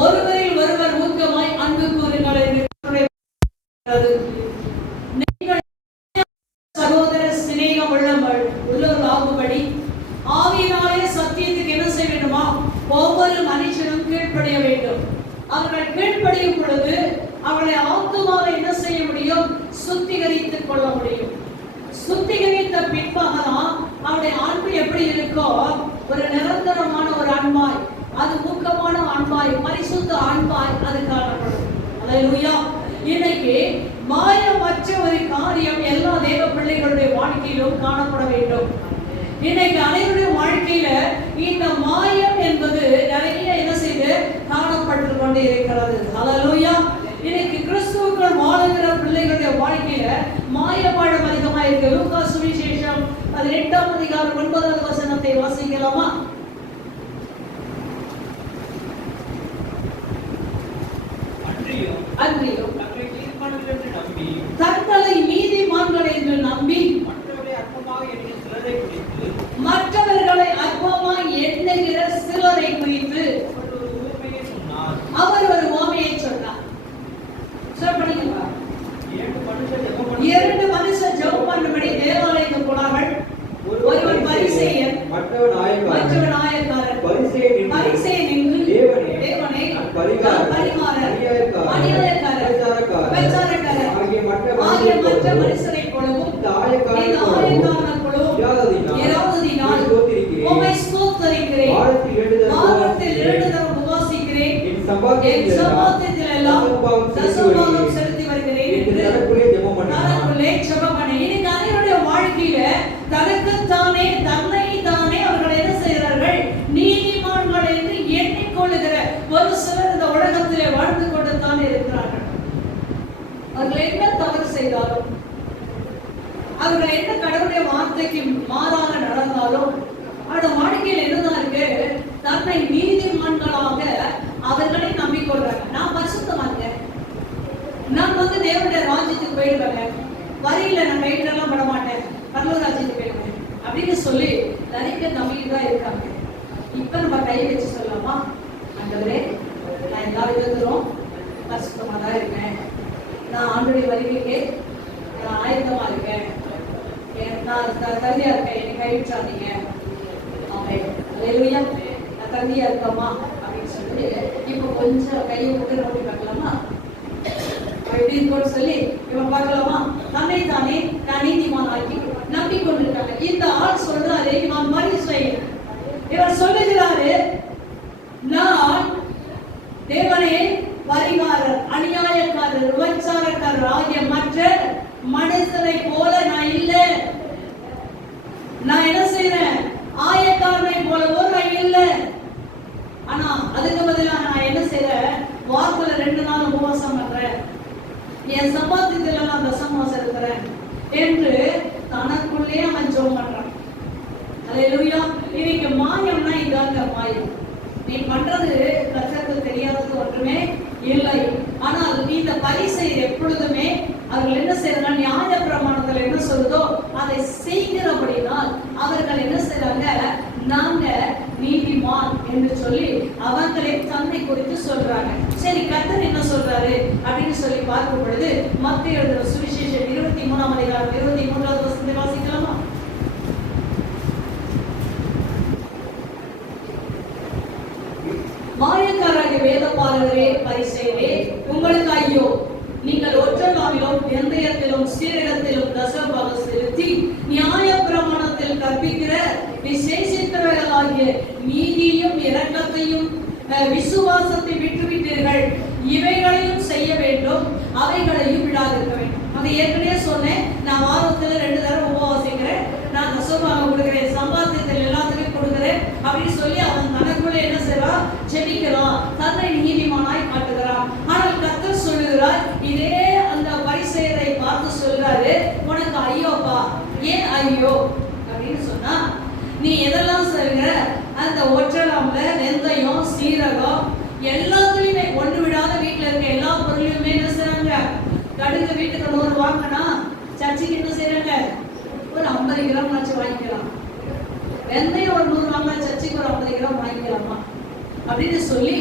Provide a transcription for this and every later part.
ஒருவரில் ஒருவர் ஊக்கமாய் அன்பு கூறுங்கள் என்று நீங்கள் சகோதர சிநேகம் உள்ளவர்களாகும்படி ஆவியினாலே சத்தியத்துக்கு என்ன செய்ய வேண்டுமா? ஒவ்வொரு மனுஷனும் கீழ்ப்படிய வேண்டும். அவர்கள் கீழ்ப்படியும் பொழுது அவளை ஆத்துமாவை என்ன செய்ய முடியும்? சுத்திகரித்துக் கொள்ள முடியும். சுத்திகரித்த பின்பாகலாம் அவருடைய அன்பு எப்படி இருக்கோ, ஒரு நிரந்தரமான ஒரு அன்பாய், அது ஊக்கமான அன்பாய், பரிசுத்த அன்பாய் அது காணப்படும். அல்லேலூயா. இன்னைக்கு மாயமற்ற ஒரு காரியம் எல்லா தேவ பிள்ளைகளுடைய வாழ்க்கையிலும் காணப்பட வேண்டும். இன்னைக்கு அனைவருடைய வாழ்க்கையில இந்த மாயம் என்பது நிறைய என்ன செய்து காணப்பட்டு கொண்டு இருக்கிறது. அல்லேலூயா. இன்னைக்கு கிறிஸ்துவுக்குள் வாழுகிற பிள்ளைகளுடைய வாழ்க்கையில மாயப்பாடம் அதிகமாக இருக்கு. லூக்கா சுவிசேஷம் 18ஆம் அதிகாரம் 9வது வசனத்தை வாசிக்கலாமா? அன்றியும் தங்களை நீதிமான்கள் என்று நம்பி மற்றவர்களை அற்பமாய் எண்ணுகிற சிலரை குறித்து அவர் ஒரு உவமையை சொன்னார். இரண்டு மனுஷர் ஜெபம் பண்ணும்படி தேவாலயத்துக்கு போனார்கள். ஒருவன் பரிசேயன், மற்றவன் ஆயக்காரன். பரிசேயன் நின்று தேவனே பரிகாரர், அநியாயக்காரர், விபச்சாரக்காரர் ஆகிய மற்ற மனுஷரைப் போலவும் இந்த ஆயக்காரனைப் போலவும் இராததினால் உம்மை ஸ்தோத்திரிக்கிறேன். வாரத்தில் 7 தரம் உபவாசிக்கிறேன். என் சம்பாத்தியத்தில் எல்லாம் தசமபாகம் செலுத்தி வருகிறேன் என்று தனக்குள்ளே ஜெபம் பண்ணார். இன்னைக்கு அனைவருடைய வாழ்க்கையில தனக்குத்தானே தன்னை தானே அவர்கள் என்ன செய்கிறார்கள்? நீதிமான்கள் என்று எண்ணிக்கொள்ளுகிற ஒரு சிலர் இந்த உலகத்திலே வாழ்ந்து கொண்டு தானே இருக்கிறார்கள். அவர்கள் என்ன தவறு செய்தாலும், அவர்கள் என்ன கடவுளுடைய வார்த்தைக்கு மாறாக நடந்தாலும், அவருடைய வாழ்க்கையில் என்னதான் இருக்கு? தன்னை நீதிமான்களாக அவர்களை நம்பிக்கொள்றாங்க. நான் பரிசுத்தமாங்க, நான் தேவனுடைய ராஜ்யத்துக்கு போயிடுவேன், வரியில நான் கைட்டெல்லாம் பட மாட்டேன், பரலோக ராஜ்யத்துக்கு போயிடுவேன் அப்படின்னு சொல்லி நிறைய பேர் நம்பிக்கிட்டு தான் இருக்காங்க. இப்ப நம்ம கை வச்சு சொல்லலாமா? ஆண்டவரே, நான் எல்லா விதத்திலும் பரிசுத்தமா தான் இருக்கேன், நான் ஆண்டுடைய வருகைக்கு நான் ஆயத்தமா இருக்கேன், நான் தகுதியா இருக்கேன், என்னை கைவிட்டாதீங்க. ஆமென். அல்லேலூயா. நான் தகுதியா இருக்கமா அப்படின்னு சொல்லி இப்ப கொஞ்சம் கையை போட்டு நோட்டி பார்க்கலாமா? எப்படி இருக்கும்னு சொல்லி இப்ப பார்க்கலாமா? தன்னை தானே நான் நீதிமான் ஆக்கி நம்பிக்கொண்டிருக்காங்க. இந்த ஆள் சொல்றாரு, இவன் பரிசேயன். இவர் சொல்லுகிறாரு, நான் தேவனே பரிகாரர், அநியாயக்காரர், விபச்சாரக்காரர் ஆகிய மற்ற மனுஷரை போல நான் இல்லை. நான் என்ன செய்யறேன்? ஆயக்காரனை போலவோ நான் இல்லை. ஆனா அதுக்கு பதிலாக நான் என்ன செய்யறேன்? வாரத்துல 2 நாள் உபவாசம் பண்றேன், என் சம்பாத்தியத்துல நான் தசமம் செலுத்துறேன் என்று தனக்குள்ளே அவன் ஜெபம் பண்றான். அல்லேலூயா. இன்னைக்கு மாயம்னா இதாங்க மாயம். நீ பண்றது கர்த்தருக்கு தெரியாதது ஒன்றுமே இல்லை. ஆனால் இந்த பரிசேயர் எப்பொழுதுமே அவர்கள் என்ன செய்யறாங்க? நியாய பிரமாணத்துல என்ன சொல்லுதோ அதை செய்கிறபடினால் அவர்கள் என்ன செய்யறாங்க? நாங்க நீதிமான் என்று சொல்லி அவங்களே தன்னை குறித்து சொல்றாங்க. சரி, கர்த்தர் என்ன சொல்றாரு அப்படின்னு சொல்லி பார்க்கும் பொழுது மத்தேயு எழுதின சுவிசேஷம் 23ஆம் அதிகாரம் 23வது வசனத்தை வாசிக்கலாமா? மாயக்காரராகிய வேதபாரகரே, பரிசேயரே, உங்களுக்கு ஐயோ! நீங்கள் ஒற்றனாவிலும் வெந்தயத்திலும் சீரகத்திலும் தசமபாகம் செலுத்தி நியாய பிரமாணத்தில் கற்பிக்கிற விசேஷித்தவர்களாகிய நீதியையும் இரக்கத்தையும் விசுவாசத்தை விட்டுவிட்டீர்கள். இவைகளையும் செய்ய வேண்டும், அவைகளையும் விடாதிருக்க வேண்டும். அதை ஏற்கனவே சொன்னேன். நான் வாரத்துல 2 தடவை உபவாசிக்கிறேன், நான் தசமபாகம் கொடுக்கிறேன், சம்பாத்தியத்தில் எல்லாத்துக்கும் கொடுக்கிறேன் அப்படின்னு சொல்லி அவன் தனக்குள்ள என்ன செய்றான்? ஜெபிக்கிறான், தன்னை நீதிமானாய் காட்டுகிறான். ஆனால் கர்த்தர் சொல்லுகிறார், இதே அந்த பரிசேயரை பார்த்து சொல்றாரு, உனக்கு ஐயோப்பா. ஏன் ஐயோ அப்படின்னு சொன்னா, நீ எதெல்லாம் செய்கிற? அந்த ஒற்றலாம்ல வெந்தயம், சீரகம் எல்லாத்துலயுமே ஒன்று விடாத வீட்டுல இருக்க எல்லா பொருளையுமே என்ன செய்றாங்க? கடுகு வீட்டுக்கு 100 வாங்கினா சர்ச்சைக்கு என்ன செய்யறாங்க? ஒரு 50 கிராம் ஆச்சு வாங்கிக்கலாம். வெந்தயம் ஒரு 100 வாங்கினா சர்ச்சைக்கு ஒரு 50 கிராம் வாங்கிக்கலாமா அப்படின்னு சொல்லி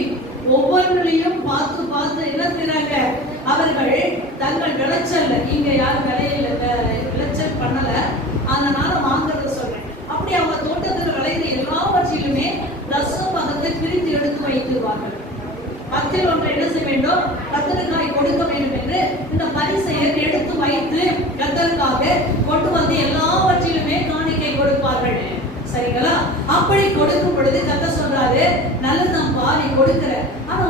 ஒவ்வொன்றிலையும் பார்த்து பார்த்து என்ன செய்றாங்க, அவர்கள் தங்கள் விளைச்சல், இங்க யாரும் விளைச்சல் பண்ணல, அதனால வாங்குறத சொல்றேன். அப்படி அவங்க தோட்டத்தில் விளையிற எல்லாவற்றிலுமே தசமபாகத்தை பிரித்து எடுத்து வைத்துவார்கள். 10 ஒன்றை என்ன செய்ய வேண்டும், கர்த்தருக்காய் கொடுக்க வேண்டும் என்று இந்த பரிசேயர் எடுத்து வைத்து கர்த்தருக்காக கொண்டு வந்து எல்லாவற்றிலுமே காணிக்கை கொடுப்பார்கள். சரிங்களா? அப்படி கொடுக்கும் பொழுது கர்த்தர் சொல்றாரு, நல்லதுதான்ப்பா நீ கொடுக்கிற, ஆனா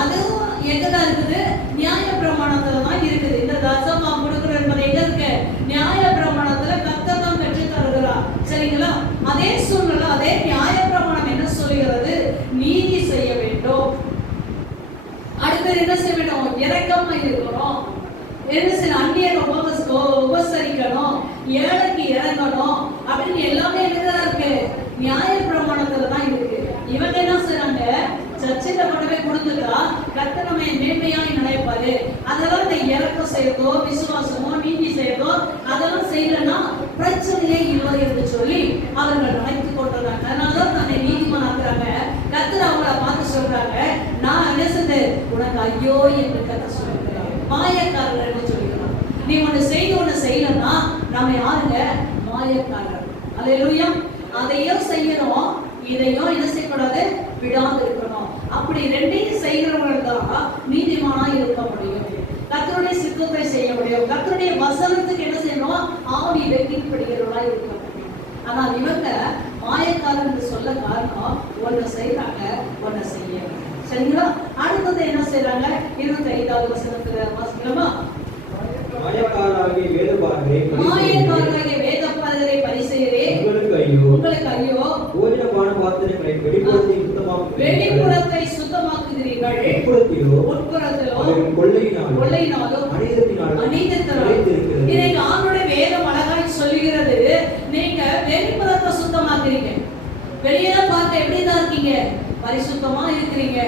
அதுவும் எங்கதான் இருக்குது, நியாய பிரமாணத்துல தான் இருக்குது. இந்த தசமபாகம் கொடுக்கிற என்பது எங்க இருக்கு, நியாய பிரமாணத்துல கர்த்தர் தான் பெற்று தருகிறார். சரிங்களா? அதே சூழ்நிலை, அதே நியாய பிரமாணம் என்ன சொல்லுகிறது, நீதி செய்ய வேண்டும். அடுத்தது என்ன செய்ய வேண்டும், இரக்கமா இருக்கணும், என்ன செய்ய, அந்நியரை உபசரிக்கணும், ஏழைக்கு இறங்கணும் அப்படின்னு எல்லாமே என்னதான் இருக்கு, நியாய பிரமாணத்துல தான் இருக்கு. இவங்க என்ன செய்யறாங்க, சர்ச்சையில கொண்டு கொடுத்துட்டா கர்த்தர் நம்ம மேன்மையாய் நினைப்பாரு. அதெல்லாம் இந்த இறக்கம் செய்யறதோ, விசுவாசமோ, நீதி செய்யறதோ அதெல்லாம் செய்யலன்னா பிரச்சனையே இல்லை என்று சொல்லி அவர்கள் நினைத்து கொண்டிருக்காங்க. அதனாலதான் தன்னை நீதிமான் ஆக்குறாங்க. கர்த்தர் அவங்கள பார்த்து சொல்றாங்க, நான் என்ன செஞ்சு உனக்கு ஐயோ என்று கர்த்தர் சொல்லுகிறார். மாயக்காரர் என்று சொல்லுகிறார். நீ ஒண்ணு செய்து ஒண்ணு செய்யலன்னா நாம யாருங்க, மாயக்காரர். அல்லேலூயா. அதையும் செய்யணும், இதையும் என்ன செய்யக்கூடாது, விடாது இருக்கணும். அப்படி ரெண்டையும் செய்கிறவர்கள் தான் நீதிமானா இருக்க முடியும், கர்த்தருடைய சித்தத்தை செய்ய முடியும், கர்த்தருடைய வசனத்துக்கு என்ன செய்யணும், ஆவியில கீழ்ப்படுகிறவர்களா இருக்க முடியும். ஆனால் இவங்க மாயக்காரர் என்று சொல்ல காரணம், ஒண்ணு செய்யறாங்க, ஒண்ணு செய்ய. சரிங்களா? அடுத்தது என்ன செய்யறாங்க, 25வது வசனத்துல வாசிக்கலாமா? மாயக்காரராகிய வேதபாரகரை பரிசேயரே, உங்களுக்கு ஐயோ, போஜனபான பாத்திரங்களை வெளிப்புறத்தை சுத்தமாக்குகிறீர்கள், உட்புறத்திலோ கொள்ளையினாலும் அநீதத்தினாலும். இதை ஆண்டவருடைய வேதம் அழகாய் சொல்லுகிறது. நீங்க வெளிப்புறத்தை சுத்தமாக்குறீங்க, வெளியெல்லாம் பார்க்க எப்படிதான் இருக்கீங்க, பரிசுத்தமா இருக்கிறீங்க.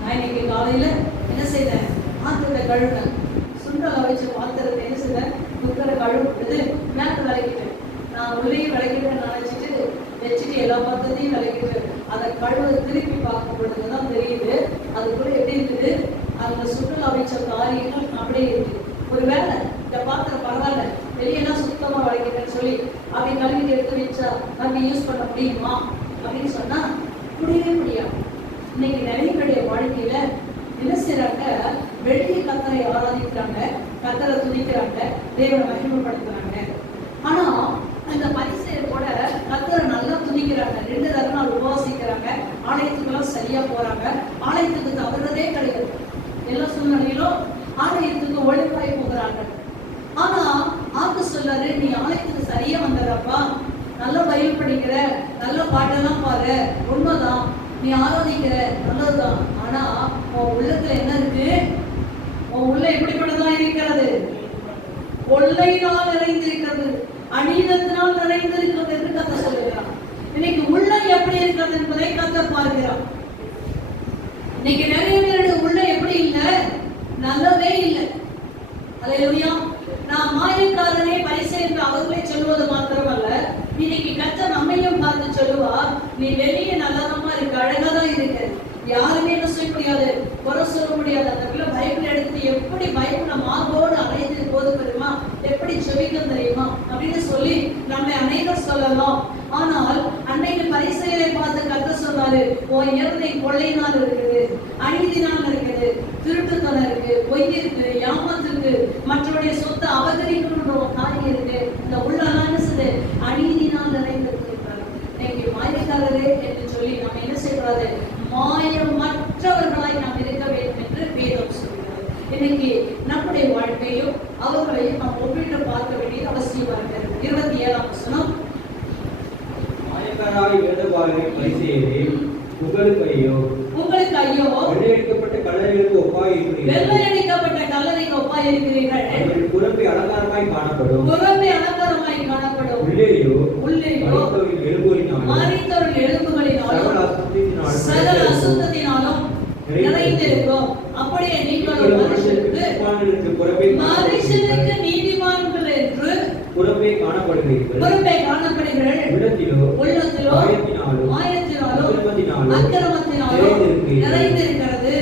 நான் இன்னைக்கு காலையில என்ன செய்தேன், பாத்திரத்தை கழுவினேன், சுண்டலை வச்சு பாத்திரத்தை என்ன செய்தேன், குக்கரை கழுவுறது மேட்டு விளக்கிட்டேன். நான் உள்ளே விளக்கிட்டேன் நினைச்சிட்டு வச்சுட்டு எல்லா பாத்திரத்தையும் விளக்கிட்டு அதை கழுவ திருப்பி பார்க்கும் பொழுதுதான் தெரியுது அதுக்குள்ள எப்படி இருக்குது, அந்த சுண்டலை வச்ச காரியங்கள் அப்படியே இருக்கு. ஒரு வேலை இந்த பாத்திரம் பரவாயில்ல, வெளியெல்லாம் சுத்தமா விளக்கிட்டேன்னு சொல்லி அப்படி கழுவிட்டு எடுத்து வச்சா நம்ம யூஸ் பண்ண முடியுமா அப்படின்னு சொன்னா முடியவே முடியாது. இன்னைக்கு நிறைய பேருடைய வாழ்க்கையில என்ன செய்யறாங்க, வெளியே கர்த்தரை ஆராதிக்கிறாங்க, கர்த்தரை துதிக்கிறாங்க, தேவனை மகிமைப்படுத்துறாங்க. ஆனா அந்த பரிசேயர் கூட கர்த்தரை நல்லா துதிக்கிறாங்க, 2 தடவை உபவாசிக்கிறாங்க, ஆலயத்துக்கெல்லாம் சரியா போறாங்க, ஆலயத்துக்கு தவறுறதே கிடையாது, எல்லா சூழ்நிலையிலும் ஆலயத்துக்கு ஒழுங்காய் போகிறாங்க. ஆனா ஆக்கு சொல்றாரு, நீ ஆலயத்துக்கு சரியா வந்துடுறப்பா, நல்லா பைபிள் படிக்கிற, நல்ல பாட்டெல்லாம் பாரு, உண்மைதான், நீ ஆராதிக்கிற, நல்லதுதான், ஆனா உன் உள்ளத்துல என்ன இருக்கு, உன் உள்ள எப்படிப்பட்டதான் இருக்கிறது, கொள்ளையினால் நிறைந்திருக்கிறது, அநீதத்தினால் நிறைந்திருக்கிறது என்று கர்த்தர் சொல்லுகிறார். இன்னைக்கு உள்ள எப்படி இருக்கிறது என்பதை கர்த்தர் பார்க்கிறார். இன்னைக்கு நிறைய பேருடைய உள்ள எப்படி இல்லை, நல்லவே இல்லை. அல்லேலூயா. நான் மாயக்காரனே பரிசேயர் அவர்களே சொல்வது மாத்திரமல்ல, இன்னைக்கு கர்த்தர் நம்மையும் பார்த்து சொல்லுவார், நீ வெளியே நல்லதமா இருக்கு, அழகாதான் இருக்கு, யாருமே என்ன செய்ய முடியாது, குறை சொல்ல முடியாது. அந்த பிள்ளை பைபிள் எடுத்து எப்படி பைபிளை மார்போடு அணைத்து போது தெரியுமா, எப்படி செவிக்கும் தெரியுமா அப்படின்னு சொல்லி நம்ம அனைவரும் சொல்லலாம். ஆனால் அன்னைக்கு பரிசேயரை பார்த்து கர்த்தர் சொன்னாரு, உன் இருதயம் கொள்ளையினால் இருக்குது, அநீதினால் இருக்குது, திருட்டுத்தனம் இருக்கு, பொய் இருக்கு, ஏமாத்து இருக்கு, மற்றவருடைய சொத்தை அபகரிக்கணுன்ற காரியம் இருக்கு, இந்த உள்ளெல்லாம் என்ன செய்யுது, அநீதினால் நிறைந்திருக்கிறார். இன்னைக்கு மாயக்காரரே என்று சொல்லி நம்ம என்ன செய்யக்கூடாது, மாயமற்றவர்களாய் நாம் இருக்க வேண்டும் என்று வேதம் சொல்கிறது. இன்னைக்கு நம்முடைய வாழ்க்கையும் அவர்களையும் நாம் ஒப்பிட்டு பார்க்க வேண்டியது அவசியமா இருக்கிறது. 27ஆம் வசனம், மாயக்காரராகிய வேதபாரகரை பரிசேயரே, உங்களுக்கு ஐயோ, வெள்ளையடிக்கப்பட்ட கல்லறைகளுக்கு ஒப்பாய் இருக்கிறீர்கள், புறம்பே அலங்காரமாய் காணப்படும், உள்ளேயோ எலும்புகளினாலும் சகல அசுத்தத்தினாலும் நிறைந்திருக்கும். அப்படியே நீங்களும் மனுஷனுக்கு நீதிமான்கள் என்று புறம்பே காணப்படுகிறீர்கள், உள்ளத்திலோ மாயத்தினாலும் அக்கிரமத்தினாலும் நிறைந்திருக்கிறது.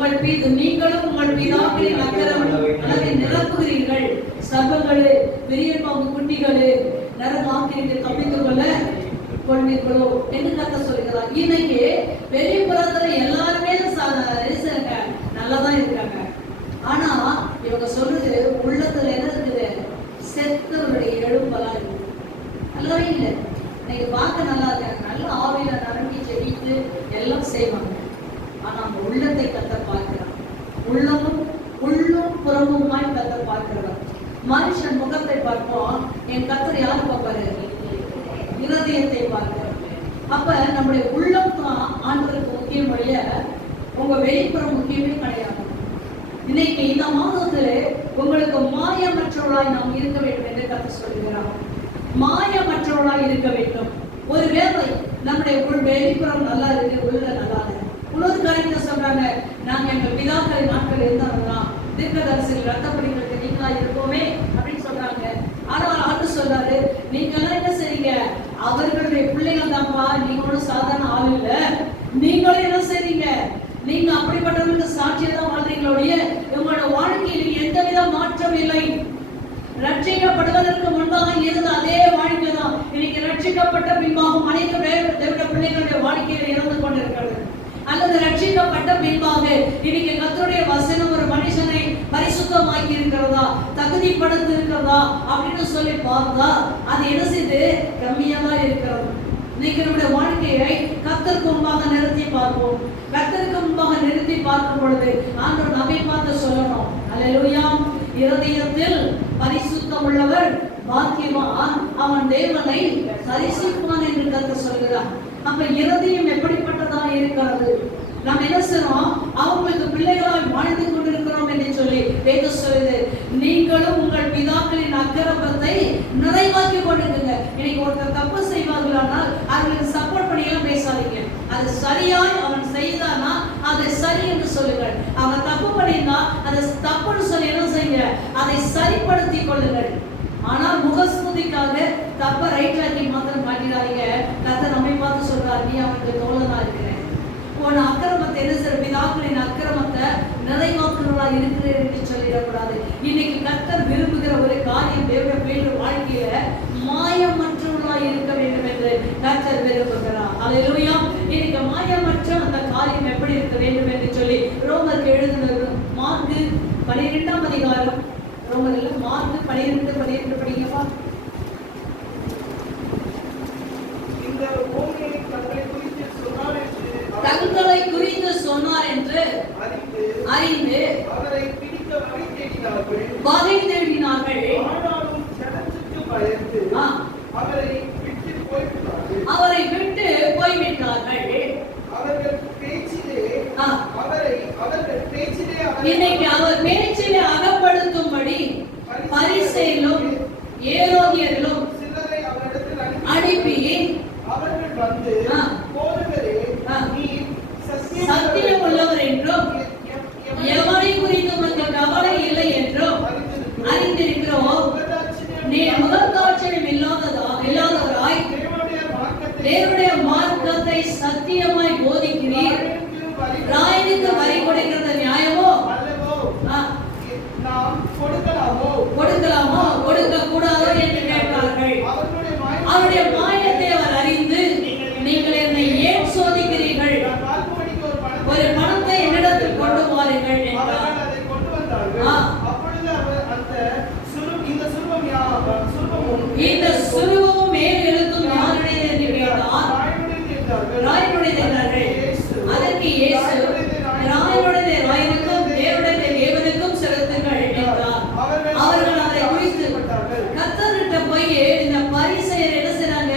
நீங்களும் உங்கள் பிதாக்களின் அக்கிரம அளவை நிரப்புகிறீர்கள். சர்வங்களே, பெரிய பாம்பு குட்டிகளே, நரகாக்கிற்கு தப்பித்துக் கொள்வீர்களோ என்று கர்த்தர் சொல்கிறார். இன்னைக்கு வெளிப்புறத்துல எல்லாருமே நல்லாதான் இருக்காங்க. ஆனா இவங்க சொல்றது உள்ளத்துல என்ன இருக்குது? செத்தவருடைய எழுப்பெல்லாம் இருக்குது. நல்லாவே இல்லை. இன்னைக்கு பார்க்க நல்லா இருக்காங்க, நல்ல ஆவியில நடங்கி செவித்து எல்லாம் செய்வாங்க. ஆனா அவங்க உள்ளத்தை கர்த்தர் பார்க்கிறார். உள்ளும் புறமுமாய் கர்த்தர் பார்க்கிறவர். மனுஷன் முகத்தை பார்ப்போம், என் கர்த்தர் யாரு பார்ப்பாரு? இருதயத்தை பார்க்கிறார். அப்ப நம்முடைய உள்ளம் தான் ஆண்டவருக்கு முக்கியம் வழிய உங்க வெளிப்புறம் முக்கியமே கிடையாது. இன்னைக்கு இந்த மாதத்திலே உங்களுக்கு மாயமற்றவர்களாய் நாம் இருக்க வேண்டும் என்று கர்த்தர் சொல்கிறார். மாயமற்றவர்களாய் இருக்க வேண்டும். ஒருவேளை நம்முடைய வெளிப்புறம் நல்லா இருக்கு, உள்ள நல்லா இருக்கு. இன்னொரு காரியத்தை சொல்றாங்க, நாங்க எங்க பிதாக்களின் நாட்கள் இருந்தாங்கன்னா தீர்க்கதரிசிகள் ரத்தப்படிகளுக்கு நீங்களா இருக்கோமே அப்படின்னு சொல்றாங்க. ஆனா ஆண்டு சொல்றாரு, நீங்க எல்லாம் என்ன செய்றீங்க? அவர்களுடைய பிள்ளைகள் தான்ப்பா, நீங்க ஒன்றும் சாதாரண ஆள் இல்ல. நீங்களும் என்ன செய்றீங்க? நீங்க அப்படிப்பட்டவங்களுக்கு சாட்சியை தான் வாழ்றீங்களுடைய உங்களோட வாழ்க்கையில் எந்தவித மாற்றம் இல்லை. ரட்சிக்கப்படுவதற்கு முன்பாக இருந்த அதே வாழ்க்கை தான் இன்னைக்கு ரட்சிக்கப்பட்ட பின்பாக அனைத்து தேவனுடைய பிள்ளைகளுடைய வாழ்க்கையில இருந்து கொண்டிருக்கிறது. அல்லது ரட்சிக்கப்பட்ட பின்பாக இன்னைக்கு கர்த்தருடைய வசனம் ஒரு மனுஷனை பரிசுத்தமாக்கி இருக்கிறதா, தகுதிப்படுத்தி இருக்கிறதா அப்படின்னு சொல்லி பார்த்தா அது என்ன செய்து? கம்மியா தான் இருக்கிறது. இன்னைக்கு நம்முடைய வாழ்க்கையை கர்த்தருக்கு முன்பாக நிறுத்தி பார்ப்போம். கர்த்தருக்கு முன்பாக நிறுத்தி பார்க்கும் பொழுது ஆண்டவர் நம்மை பார்த்து சொல்லணும், அல்லேலூயா, இருதயத்தில் பரிசுத்தம் உள்ளவர் பாக்கியவான், அவன் தேவனை தரிசிப்பான் என்று கர்த்தர் சொல்கிறார். அப்ப இருதயம் எப்படிப்பட்டதா இருக்கிறது? நாம் என்ன செய்றோம்? அவங்களுக்கு பிள்ளைகளாய் வாழ்ந்து கொண்டிருக்கிறோம் என்று சொல்லி வேதம் சொல்லுது, நீங்களும் உங்கள் பிதாக்களின் அக்கிரமத்தை நிறைவாக்கி கொண்டிருக்குங்க. இன்னைக்கு ஒருத்தர் தப்பு செய்வார்களானால் அவங்களுக்கு சப்போர்ட் பண்ணி எல்லாம் பேசாதீங்க. அது சரியாய் அவன் செய்தானா அதை சரி என்று சொல்லுங்கள். அவன் தப்பு பண்ணியிருந்தா அதை தப்புன்னு சொல்லி என்ன செய்யுங்க? அதை சரிப்படுத்தி கொள்ளுங்கள். ஆனால் முகஸ்துதிக்காக தப்ப ரைட் ஆக்கி மாத்திரம் காட்டிடாதீங்க. கர்த்தர் நம்மை பார்த்து சொல்றார், நீ அவனுக்கு தோழனா இருக்கிற, உன் அக்கிரமத்தை என்ன செய்ற? பிதாக்களின் அக்கிரமத்தை நிறைவாக்குறவளா இருக்கிறேன் என்று சொல்லிடக்கூடாது. இன்னைக்கு கர்த்தர் விரும்புகிற ஒரு காரியம் தேவனுடைய பிள்ளைகள் வாழ்க்கையில மாயமற்றவளா இருக்க வேண்டும் என்று கர்த்தர் விரும்புகிறார். அல்லேலூயா. இன்னைக்கு மாயமற்ற அந்த காரியம் எப்படி இருக்க வேண்டும் என்று சொல்லி ரோமருக்கு எழுதினது மார்க்கு 12ஆம் அதிகாரம், ரோமரில் மார்க்கு 12 படிங்கப்பா. தங்களை குறித்து சொன்னார் என்று அறிந்து அவரை பிடிக்க வகை தேடினார்கள். அவரை விட்டு போய்விட்டார்கள். இன்னைக்கு அவர் பேச்சிலே அகப்படுத்தும்படி பரிசேயரும் ஏரோதியர்களும் அனுப்பி அவர்கள் வந்து சத்தியம் உள்ளவர் என்றும் எவனை குறித்து உனக்கு கவலை இல்லை என்றும் அறிந்திருக்கிறோம். நீ முகத்தாட்சியம் இல்லாதவராய் தேவனுடைய மார்க்கத்தை சத்தியமாய் போதிக்கிறீர். ராயனுக்கு வரி கொடுக்கிறது நியாயமோ? கொடுக்கலாமோ கொடுக்க கூடாதோ என்று கேட்டார்கள். அவருடைய மாயத்தை அவர் அறிந்து, நீங்கள் என்னை ஏன் சோதிக்கிறீர்கள்? ஒரு பணத்தை என்னிடத்தில் கொண்டு வாருங்கள் என்றார். இந்த சுருவமும் மேல் எழுத்தும் யாருடையது என்று கேட்டார். ராயனுடையது என்றார்கள். அதற்கு இயேசு, ராயனுடையதை ராயனுக்கும் தேவனுடைய தேவனுக்கும் செலுத்துங்கள் என்றார். அவர்கள் அதை குறித்து கர்த்தர்கிட்ட போய் இந்த பரிசேயர் என்ன செய்றாங்க?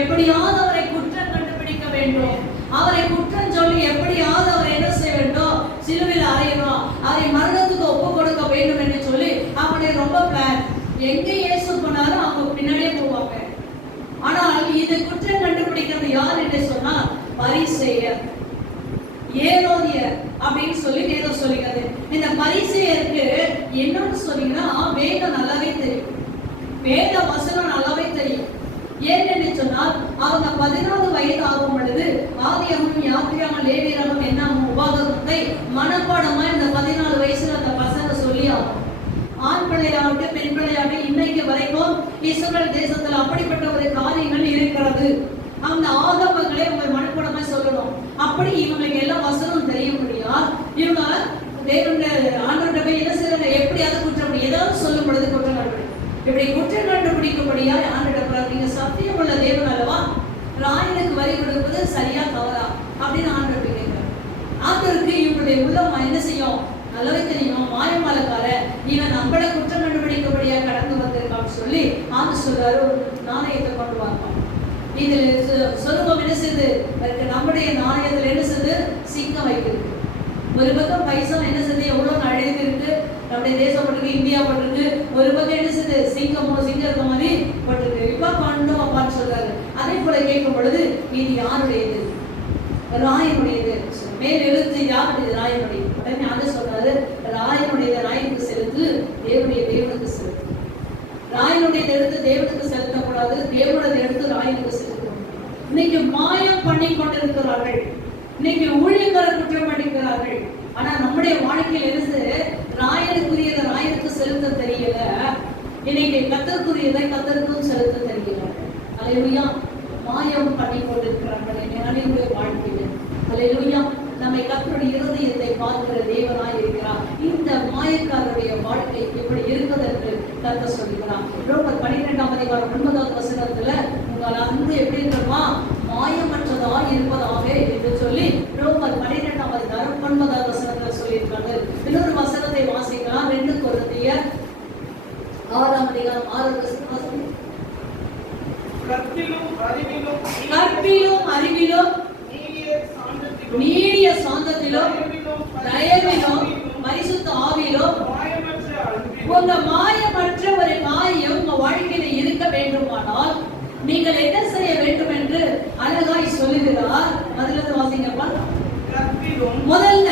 எப்படியாவது அவரை குற்றம் கண்டுபிடிக்க வேண்டும், அவரை குற்றம் சொல்லி எப்படியாவது அவர் என்ன செய்ய வேண்டும்? சிலுவையில் அறையணும், அவரை மரணத்துக்கு ஒப்பு கொடுக்க வேண்டும் என்று சொல்லி அவனுடைய ரொம்ப பிளான். எங்க இயேசு போனாரோ அவங்க பின்னாடியே போவாங்க. ஆனால் இது குற்றம் கண்டுபிடிக்கிறது யார் என்று சொன்னால் பரிசேயர், ஏரோதியர் அப்படின்னு சொல்லி வேதம் சொல்லுகிறது. இந்த பரிசேயருக்கு என்னன்னு சொன்னீங்கன்னா வேதம் நல்லாவே தெரியும், வேத வசனம் நல்லாவே தெரியும். ஏன்னு சொன்னால் அவங்க 14 வயது ஆகும் பொழுது ஆதியாகமம், யாத்திராகமம், லேவியராகமம், என்னாகமம், உபாகமத்தை மனப்பாடமா இந்த 14 வயசுல அந்த பசங்க சொல்லி ஆகும். ஆண் பிள்ளையாகட்டும் பெண் பிள்ளையாகட்டும் இன்னைக்கு வரைக்கும் இஸ்ரவேல் தேசத்துல அப்படிப்பட்ட ஒரு காரியங்கள் இருக்கிறது. அந்த ஆகமங்களை உங்க மனப்பாடமா சொல்லணும். அப்படி இவங்களுக்கு எல்லாம் வசனம் தெரிய முடியா இவங்க தேவனுடைய ஆண்டவர்கிட்ட போய் என்ன செய்யறாங்க, எப்படியாவது குற்றம் ஏதாவது சொல்லும் பொழுது குற்றம் கண்டுபிடிக்கும். இப்படி குற்றம் கண்டுபிடிக்கும்படியா ஆண்டவர் நீங்க சத்தியம் உள்ள தேவன் அல்லவா, ராயனுக்கு வரி கொடுப்பது சரியா தவறா அப்படின்னு ஆண்டவர் கேட்கிறார். ஆண்டவருக்கு இவங்களுடைய உள்ளம் என்ன செய்யும், நல்லவே தெரியும். மாயமாலக்கார இவன் நம்மள குற்றம் கண்டுபிடிக்கும்படியா கடந்து வந்திருக்கான்னு சொல்லி ஆண்டு சொல்றாரு, ஒரு நாணயத்தை கொண்டு வரலாம். இதுல சொல்லுவோம் என்ன செய்யுது, நம்முடைய நாணயத்துல என்ன செய்யுது, சிங்கம் வைக்கிறது. ஒரு பக்கம் பைசா என்ன செய்யுது, எவ்வளவு அழைத்து இருக்கு, நம்முடைய தேசம் பட்டிருக்கு, இந்தியா பட்டிருக்கு. ஒரு பக்கம் என்ன செய்யுது, சிங்கம் இருக்க மாதிரி பட்டிருக்கு. இப்ப பண்ணோம் அப்பான்னு சொல்றாரு. அதே போல கேட்கும் பொழுது இது யாருடையது, ராயனுடையது. மேல் எழுத்து யாருடையது, ராயனுடையது. உடனே ஆண்டு சொல்றாரு, ராயனுடையது ராயனுக்கு செலுத்து, தேவனுடைய தேவனுக்கு செலுத்து. ராயனுடையதை எடுத்து தேவனுக்கு செலுத்தக்கூடாது, தேவனுடைய எடுத்து ராயனுக்கு செலுத்தணும். இன்னைக்கு மாயம் பண்ணி கொண்டிருக்கிறார்கள். இன்னைக்கு ஊழியக்கார குற்றம் பண்ணிக்கிறார்கள். ஆனா நம்முடைய வாழ்க்கையில் இருந்து ராயனுக்குரியதை ராயனுக்கு செலுத்த தெரியல. இன்னைக்கு கத்தருக்குரியதை கத்தருக்கும் செலுத்த தெரியல. அல்லேலூயா. மாயம் பண்ணி கொண்டிருக்கிறார்கள் என்னுடைய வாழ்க்கையில. அல்லேலூயா. நம்மை கர்த்தருடைய இருதயத்தை பார்க்கிற தேவனாய் இருக்கிறார். இந்த மாயக்காரருடைய வாழ்க்கை இப்படி இருப்பதற்கு கர்த்தர் சொல்கிறார். ரோமர் 12ஆம் அதிகாரம் 9வது வசனத்துல உங்கள் அன்பு எப்படி இருக்குமா, மாயமற்றதாய் இருப்பதாக என்று சொல்லி ரோமர் 12ஆம் அதிகாரம் 9வது வசனத்துல சொல்லியிருக்காங்க. இன்னொரு வசனத்தை வாசிக்கலாம். 2 கொரிந்தியர் 6ஆம் அதிகாரம் 6வது வசனம். கற்பிலும் அறிவிலும் நீடிய சாந்தத்திலும் தயவிலும் பரிசுத்த ஆவியிலும் உங்க மாயமற்ற ஒரு காரியம் உங்க வாழ்க்கையில இருக்க வேண்டுமானால் நீங்கள் என்ன செய்ய வேண்டும் என்று அழகாய் சொல்லுகிறார். அதிலிருந்து வாசிங்கப்பா. முதல்ல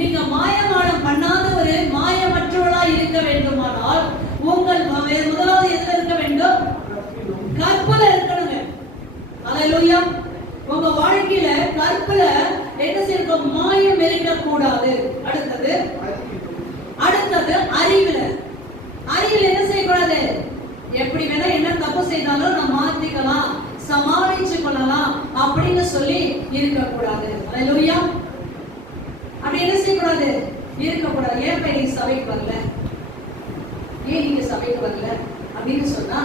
நீங்க மாயமானம் பண்ணாத ஒரு மாயமற்றவளாய் இருக்க வேண்டுமானால் உங்கள் முதலாவது எதுல இருக்க வேண்டும், கற்புல இருக்கணுங்க. அல்லேலூயா. உங்க வாழ்க்கையில கற்புல என்ன செய்யணும், மாயம் இருக்கக்கூடாது. அடுத்தது அறிவுல என்ன செய்யக்கூடாது, எப்படி வேணா என்ன தப்பு செய்தாலும் நம்ம மாத்திக்கலாம், சமாளிச்சு கொள்ளலாம் அப்படின்னு சொல்லி இருக்கக்கூடாது. அல்லேலூயா. அப்படி என்ன செய்யக்கூடாது, இருக்கக்கூடாது. ஏன் நீங்க சபைக்கு வரல, ஏன் நீங்க சபைக்கு வரல அப்படின்னு சொன்னா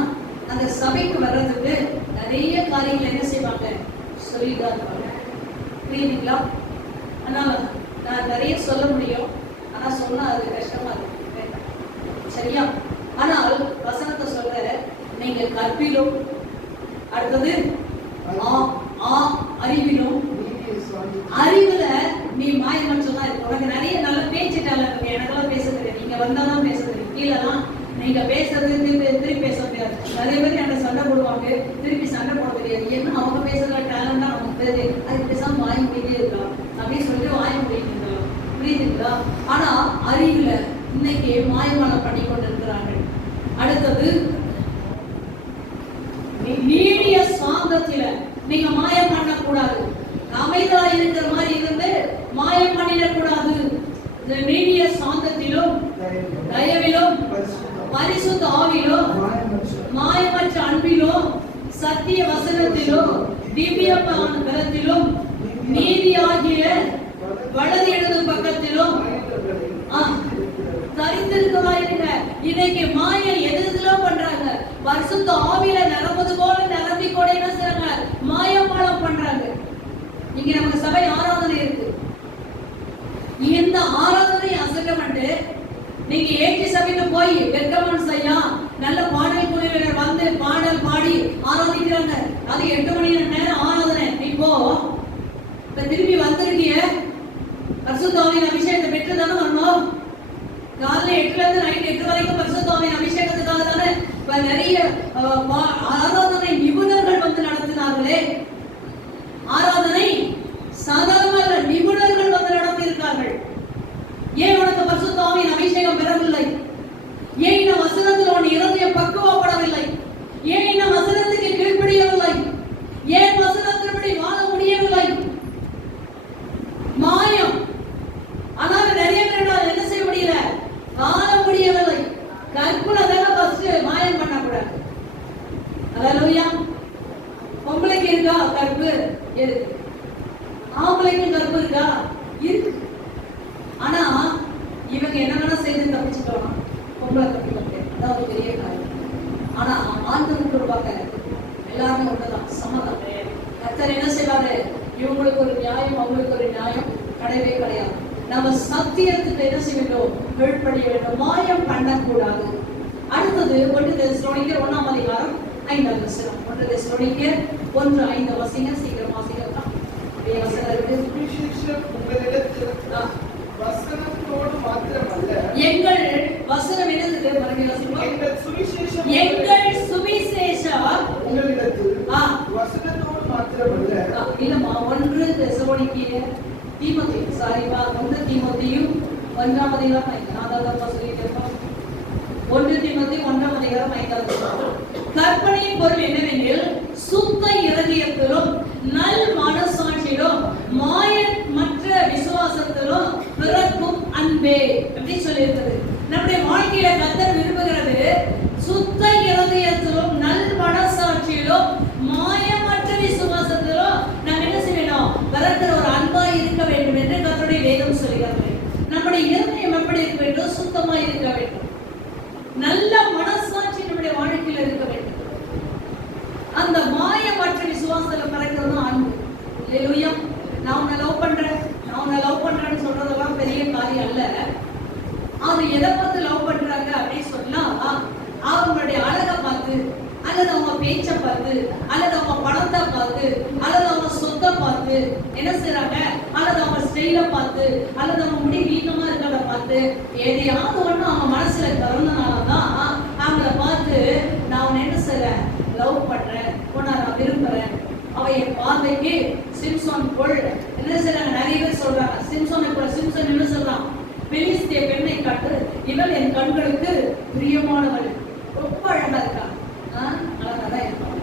அந்த சபைக்கு வர்றதுக்கு நிறைய காரியங்கள் என்ன செய்வாங்க, சொல்லிதான் இருப்பாங்க. புரியுதுங்களா? ஆனா நான் நிறைய சொல்ல முடியும், ஆனா சொன்னா அது கஷ்டமா இருக்கு. சரியா? ஆனால் வசனத்தை சொல்ற, நீங்க கற்பிலும் அடுத்தது அறிவிலும், அறிவுல நீ மாயமற்றதா இருக்கு. உனக்கு நிறைய நல்ல பேச்சுட்டால இருக்கு. எனக்கெல்லாம் பேச தெரியும், நீங்க வந்தாதான் பேச தெரியும். கீழெல்லாம் நீங்க பேசுறது திருப்பி பேச முடியாது. நிறைய பேர் எனக்கு சண்டை போடுவாங்க, திருப்பி சண்டை போட தெரியாது. ஏன்னா அவங்க பேசுற டேலண்டா நமக்கு தெரியுது. அது பேசாம வாய முடியே இருக்கலாம் அப்படின்னு சொல்லிட்டு வாய முடியுங்களா, புரியுதுங்களா? ஆனா அறிவுல இன்னைக்கு மாயமானம் பண்ணி கொண்டிருக்கிறார்கள். அடுத்தது நீடிய சாந்தத்தில நீங்க மாயம் பண்ணக்கூடாது. அமைதியா இருக்கிற மாதிரி இருந்து மாயம் பண்ணிடக்கூடாது. நீடிய சாந்தத்திலும் தயவிலும் பரிசுத்த ஆவியிலும் மாயமற்ற அன்பிலும் சத்திய வசனத்திலும் திவ்ய பலத்திலும் நீதியாகிய வலது இடது பக்கத்திலும் தரித்திருக்கிறீங்க. இன்னைக்கு மாயம் எதுல பண்றாங்க, பரிசுத்த ஆவியில நிரம்புது போல நிரம்பி கூட என்ன செய்றாங்க, மாயமாலம் பண்றாங்க. இங்க நமக்கு சபை ஆராதனை இருக்கு. இந்த ஆராதனை அசட்டமண்டு நீங்க ஏற்றி சபைக்கு போய் வெக்கமன் செய்யா நல்ல பாடல் குழுவினர் வந்து பாடல் பாடி ஆராதிக்கிறாங்க. அது 8 மணி நேரம் ஆராதனை. இப்போ திரும்பி வந்திருக்கிய பரிசுத்த ஆவியின் அபிஷேகத்தை பெற்று தானே வரணும். காலைல 8ல இருந்து நைட் 8 வரைக்கும் பரிசுத்த ஆவியின் அபிஷேகத்துக்காக தானே நிறைய ஆராதனை நிபுணர்கள் வந்து நடத்தினார்களே. ஆராதனை சாதாரண நிபுணர்கள் வந்து நடத்தியிருக்கார்கள். ஏன் உனக்கு பரிசுத்த ஆவியின் அபிஷேகம் பெறவில்லை? ஏன் இந்த வசனத்தில் உன் இருதயம் பக்குவப்படவில்லை? ஏன் இந்த வசனத்துக்கு கீழ்ப்படியவில்லை? ஏன் வசனத்தின்படி வாழ முடியவில்லை? மாயம். ஆனால் ஆம்பளைக்கும் கர்ப்பம் இருக்கா? இருக்கு. ஆனா இவங்க என்ன வேணா செய்து தப்பிச்சுக்கலாம், பொம்பளை தப்பிக்க முடியாது. அதான் ஒரு பெரிய காரியம். ஆனா ஆண்களுக்கு இருப்பாங்க, எல்லாருமே ஒன்றுதான், சம்மதம். கர்த்தர் என்ன செய்வாரு? இவங்களுக்கு ஒரு நியாயம், அவங்களுக்கு ஒரு நியாயம் கிடையவே கிடையாது. நம்ம சத்தியத்துக்கு என்ன செய்ய வேண்டும்? கீழ்ப்படிய வேண்டும், மாயம் பண்ணக்கூடாது. அடுத்தது 1 தெசலோனிக்கர் 1ஆம் அதிகாரம் 5ஆம் வசனம். 1 தெசலோனிக்கர் 1:5 வசீங்க, சீக்கிரம் வாசிக்கலாம். அப்படியே வசனம் இருக்கு. சுவிசேஷம் உங்களிடத்தில் வசனத்தோடு மாத்திரமல்ல, எங்கள் வசனம் என்னது? மறுபடியும் வாசிக்கலாம். எங்கள் சுவிசேஷம் உங்களிடத்தில் வசனத்தோடு மாத்திரமல்ல. இல்லம்மா, 1 தெசலோனிக்கர் தீமோத்தேயு, சாரிப்பா, 1 தீமோத்தேயு 1ஆம் அதிகாரம் 5. நான் தான் சொல்லிட்டேன். 1 தீமோத்தேயு 1ஆம் அதிகாரம் 5ஆம் வசனம். கற்பனையின் பொருள் என்னவெனில், சுத்த இருதயத்திலும் நல் மனசாட்சியிலும் மாயமற்ற விசுவாசத்திலும் பிறக்கும் அன்பே அப்படி சொல்லியிருக்கிறது. நம்முடைய வாழ்க்கையில கர்த்தர் விரும்புகிறது சுத்த இருதயத்திலும் நல் மனசாட்சியிலும் மாயமற்ற விசுவாசத்திலும் நாம் என்ன செய்யணும்? பிறக்கிற ஒரு அன்பாய் இருக்க வேண்டும் என்று கர்த்தருடைய வேதம் சொல்கிறது. நம்முடைய இருதயம் எப்படி இருக்க வேண்டும்? சுத்தமாய் இருக்க வேண்டும். நல்ல மனசாட்சி நம்முடைய வாழ்க்கையில் இருக்க வேண்டும். அந்த மாயமற்ற விசுவாசத்துல பிறக்கிறது அன்பு. அல்லேலூயா. நான் உன்னை லவ் பண்றேன்னு சொல்றதெல்லாம் பெரிய காரியம் அல்ல. அது எதை பார்த்து லவ் பண்றாங்க அப்படின்னு சொன்னா, அவங்களுடைய அழகை பார்த்து, அல்லது அவங்க பேச்சை பார்த்து, அல்லது அவங்க பணத்தை பார்த்து, அல்லது அவங்க சொத்தை பார்த்து என்ன செய்யறாங்க, அல்லது அவங்க ஸ்டைலை பார்த்து, அல்லது அவங்க முடி வீக்கமா இருக்கிறத பார்த்து, எதையாவது ஒண்ணு அவங்க மனசுல திறந்தனாலதான் அவங்கள பார்த்து நான் உன்னை என்ன செய்யறேன்? லவ் பண்றேன், உன்னை நான் விரும்புறேன். அவ என் பார்வைக்கு சிம்சோன் போல் என்ன செய்யறாங்க? நிறைய பேர் சொல்றாங்க சிம்சோனை போல. சிம்சோன் என்ன சொல்றான்? பெலிஸ்திய பெண்ணை காட்டு, இவள் என் கண்களுக்கு பிரியமானவள், ரொம்ப அழகா இருக்கா. அழகாதான் இருப்பாங்க.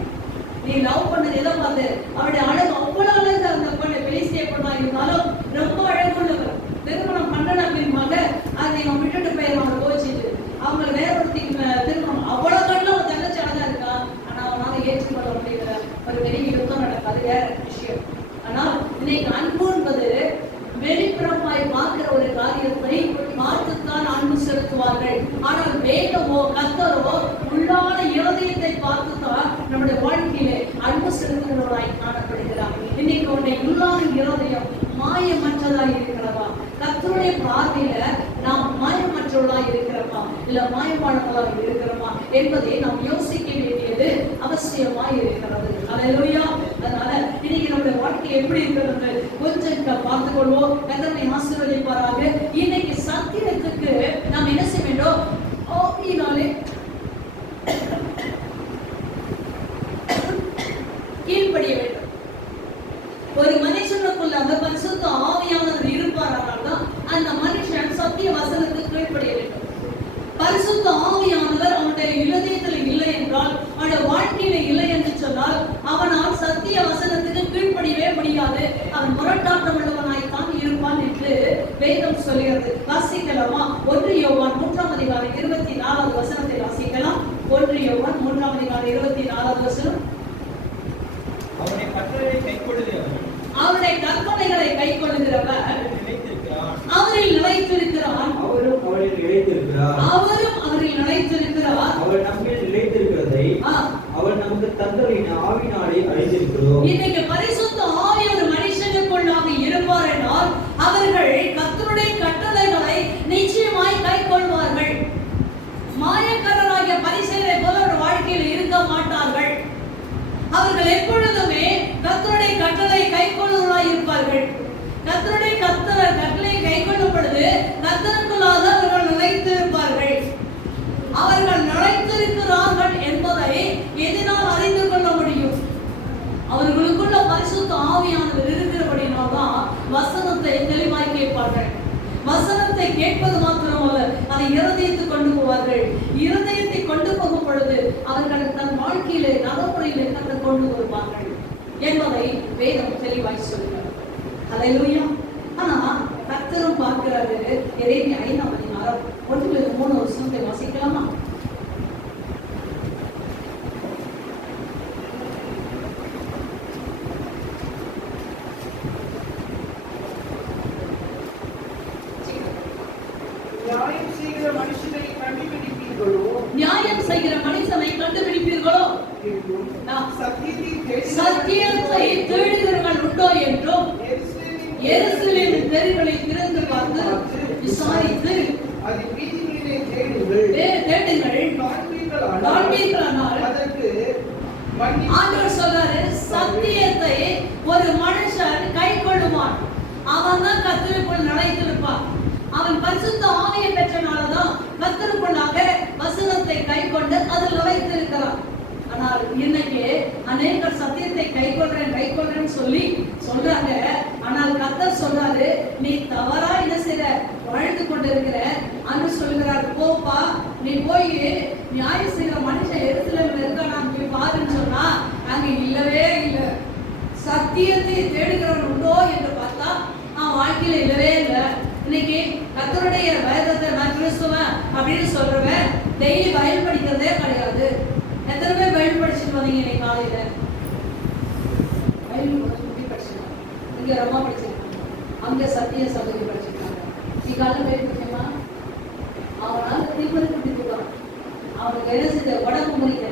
நீ லவ் பண்ணது எதை பார்த்து? அவருடைய அழகு அவ்வளவு அழகா அந்த பொண்ணு, பெலிஸ்திய பொண்ணா இருந்தாலும் ரொம்ப அழகுள்ளவர். திருமணம் பண்ணன பின்பாக அதை அவன் விட்டுட்டு போயிடும். அவன் கோச்சிட்டு அவங்க வேற ஒருத்திக்கு திருமணம். அவ்வளவு கண்ணில் அவன் தங்கச்சி அழகா இருக்கா, ஆனா அவனால ஏற்றுக்கொள்ள முடியல. ஒரு பெரிய யுத்தம் நடக்காது, வேற விஷயம். ஆனால் இன்னைக்கு அன்பு என்பது வெளிப்புறமாய் பார்க்கிற ஒரு காரியத்தை பார்த்துத்தான் அன்பு செலுத்துவார்கள். ஆனால் வேதமோ கர்த்தரோ உள்ளான இருதயத்தை பார்த்துதான் நம்முடைய வாழ்க்கையிலே அன்பு செலுத்துகிறவராய் காணப்படுகிறார். இன்னைக்கு உன்னுடைய உள்ளான இருதயம் மாயமற்றதாய் இருக்கிறதா? கர்த்தருடைய பார்வையில நாம் மாயமற்றவர்களாய் இருக்கிறோமா, இல்ல மாயமானவர்களாய் இருக்கிறோமா என்பதை நாம் யோசிக்க வேண்டியது அவசியமாய் இருக்கிறது. அல்லேலூயா. அதனால இன்னைக்கு நம்முடைய வாழ்க்கை எப்படி இருக்கிறது கொஞ்சம் பார்த்துக் கொள்வோம். கர்த்தரை ஆசீர்வதிப்பாராக. இன்னைக்கு சத்தியத்துக்கு நாம் என்ன செய்ய வேண்டும்? ஆவியினாலே கீழ்ப்படிய வேண்டும். ஒரு மனுஷனுக்குள்ளாக பரிசுத்த ஆவியானவர் இருப்பாரானால் அந்த மனுஷன் சத்திய வசனத்துக்கு கீழ்ப்படிய வேண்டும். பரிசுத்த ஆவியானவர் அவனுடைய இருதயத்தில் இல்லை என்றால், அவனுடைய வாழ்க்கையில இல்லை என்று சொன்னால், அவனால் சத்திய வசனத்துக்கு கீழ்ப்படியவே முடியாது. அவன் முரட்டாட்டம் உள்ளவனாய்த்தான் இருப்பான் என்று வேதம் சொல்கிறது. வாசிக்கலாமா? 1 யோவான் 3ஆம் அதிகாரம் 24வது வசனத்தை வாசிக்கலாம். 1 யோவான் 3ஆம் அதிகாரம் 24வது வசனம். அவருடைய கட்டளையை கைக்கொள்ளுகிறவன், அவருடைய கற்பனைகளை கைக்கொள்ளுகிறவர் அவரில் நிலைத்திருக்கிறான். அவரும் அவரில் நிலைத்திருக்கிறார். அவர் நம்மில் நிலைத்திருக்கிறதை அவர் நமக்கு தந்தலின் ஆவினாலே அறிந்திருக்கிறோம். இன்னைக்கு பரிசுத்த ஆவி ஒரு மனுஷனுக்குள்ளாக இருப்பார் என்றால் அவர்கள் கர்த்தருடைய கட்டளைகளை நிச்சயமாய் கைக்கொள்வார்கள். மாயக்காரராகிய பரிசேயரை போல ஒரு வாழ்க்கையில் இருக்க மாட்டார்கள். அவர்கள் எப்பொழுதுமே கர்த்தருடைய கட்டளை கைக்கொள்ளுவராய் இருப்பார்கள். கர்த்தருடைய கட்டளை கைக்கொள்ளும் பொழுது கர்த்தருக்குள்ளாக அவர்கள் நிலைத்திருப்பார்கள். அவர்கள் நிலைத்திருக்கிறார்கள் என்பதை எதனால் அறிந்து கொள்ள முடியும்? அவர்களுக்குள்ள பரிசுத்த ஆவியானவர் இருக்கிறபடினால்தான் வசனத்தை தெளிவாய் கேட்பார்கள். வசனத்தை கேட்பது மாத்திரமல்ல, அதை இருதயத்தை கொண்டு போவார்கள். இருதயத்தை கொண்டு போகும் பொழுது அவர்கள் தன் வாழ்க்கையிலே நடைமுறையிலே கொண்டு வருவார்கள் என்பதை வேதம் தெளிவாய் சொல்கிறது. அல்லேலூயா. ஆனா கர்த்தரும் பார்க்கிறாரு. எரேமியா 5ஆம் அதிகாரம் 1-3 வசனத்தை வாசிக்கலாமா? செய்கிற மனுஷனை கண்டுபிடிப்பீர்களோ நியாயம் செய்கிற மனுஷனை கண்டுபிடிப்பீர்களோ என்றும் நாம் சத்தியத்தை தேடுகிறவர்கள் உண்டோ என்றும் எருசலேமின் தெருக்களை திறந்து பார்த்து விசாரித்து அதன் வீதிகளிலே தேடுங்கள் காண்பீர்களானால் அதற்கு ஆண்டவர் சொல்றாரு, சத்தியத்தை ஒரு மனுஷன் கை கொள்ளுவான், அவன் தான் கர்த்தருக்குள் நிலைத்திருப்பான். அவன் பரிசுத்த ஆவியை பெற்றனாலதான் கர்த்தருக்குள்ளாக வசனத்தை கை கொண்டு அதில் வைத்திருக்கிறான். ஆனால் இன்னைக்கு அநேகர் சத்தியத்தை கை கொள்றேன்னு சொல்லி சொல்றாங்க. ஆனால் கர்த்தர் சொல்றாரு, நீ தவறா என்ன செய்ற வாழ்ந்து கொண்டிருக்கிற அன்று சொல்கிறார், போப்பா நீ போய் நியாயம் செய்கிற மனுஷன் எருசலேமில் இருக்கானா போய் பாருன்னு சொன்னா அங்க இல்லவே இல்லை. சத்தியத்தை தேடுகிறவன் உண்டோ என்று பார்த்தா நான் வாழ்க்கையில இல்லவே இல்லை. இன்னைக்கு கர்த்தருடைய வேதத்தை நான் கிறிஸ்துவன் அப்படின்னு சொல்றவன் டெய்லி பைபிள் படிக்கிறதே கிடையாது. எத்தனை பேர் பைபிள் படிச்சுட்டு வந்தீங்க இன்னைக்கு காலையில? பைபிள் படிச்சுருக்காங்க, இங்க ரொம்ப படிச்சிருக்காங்க, அங்க சத்திய சபைக்கு படிச்சிருக்காங்க. நீ காலையில் பைபிள் படிச்சமா? அவனால் திருப்பதி கொடுத்துருக்கான், அவனுக்கு என்ன செய்த உடம்பு முடியல.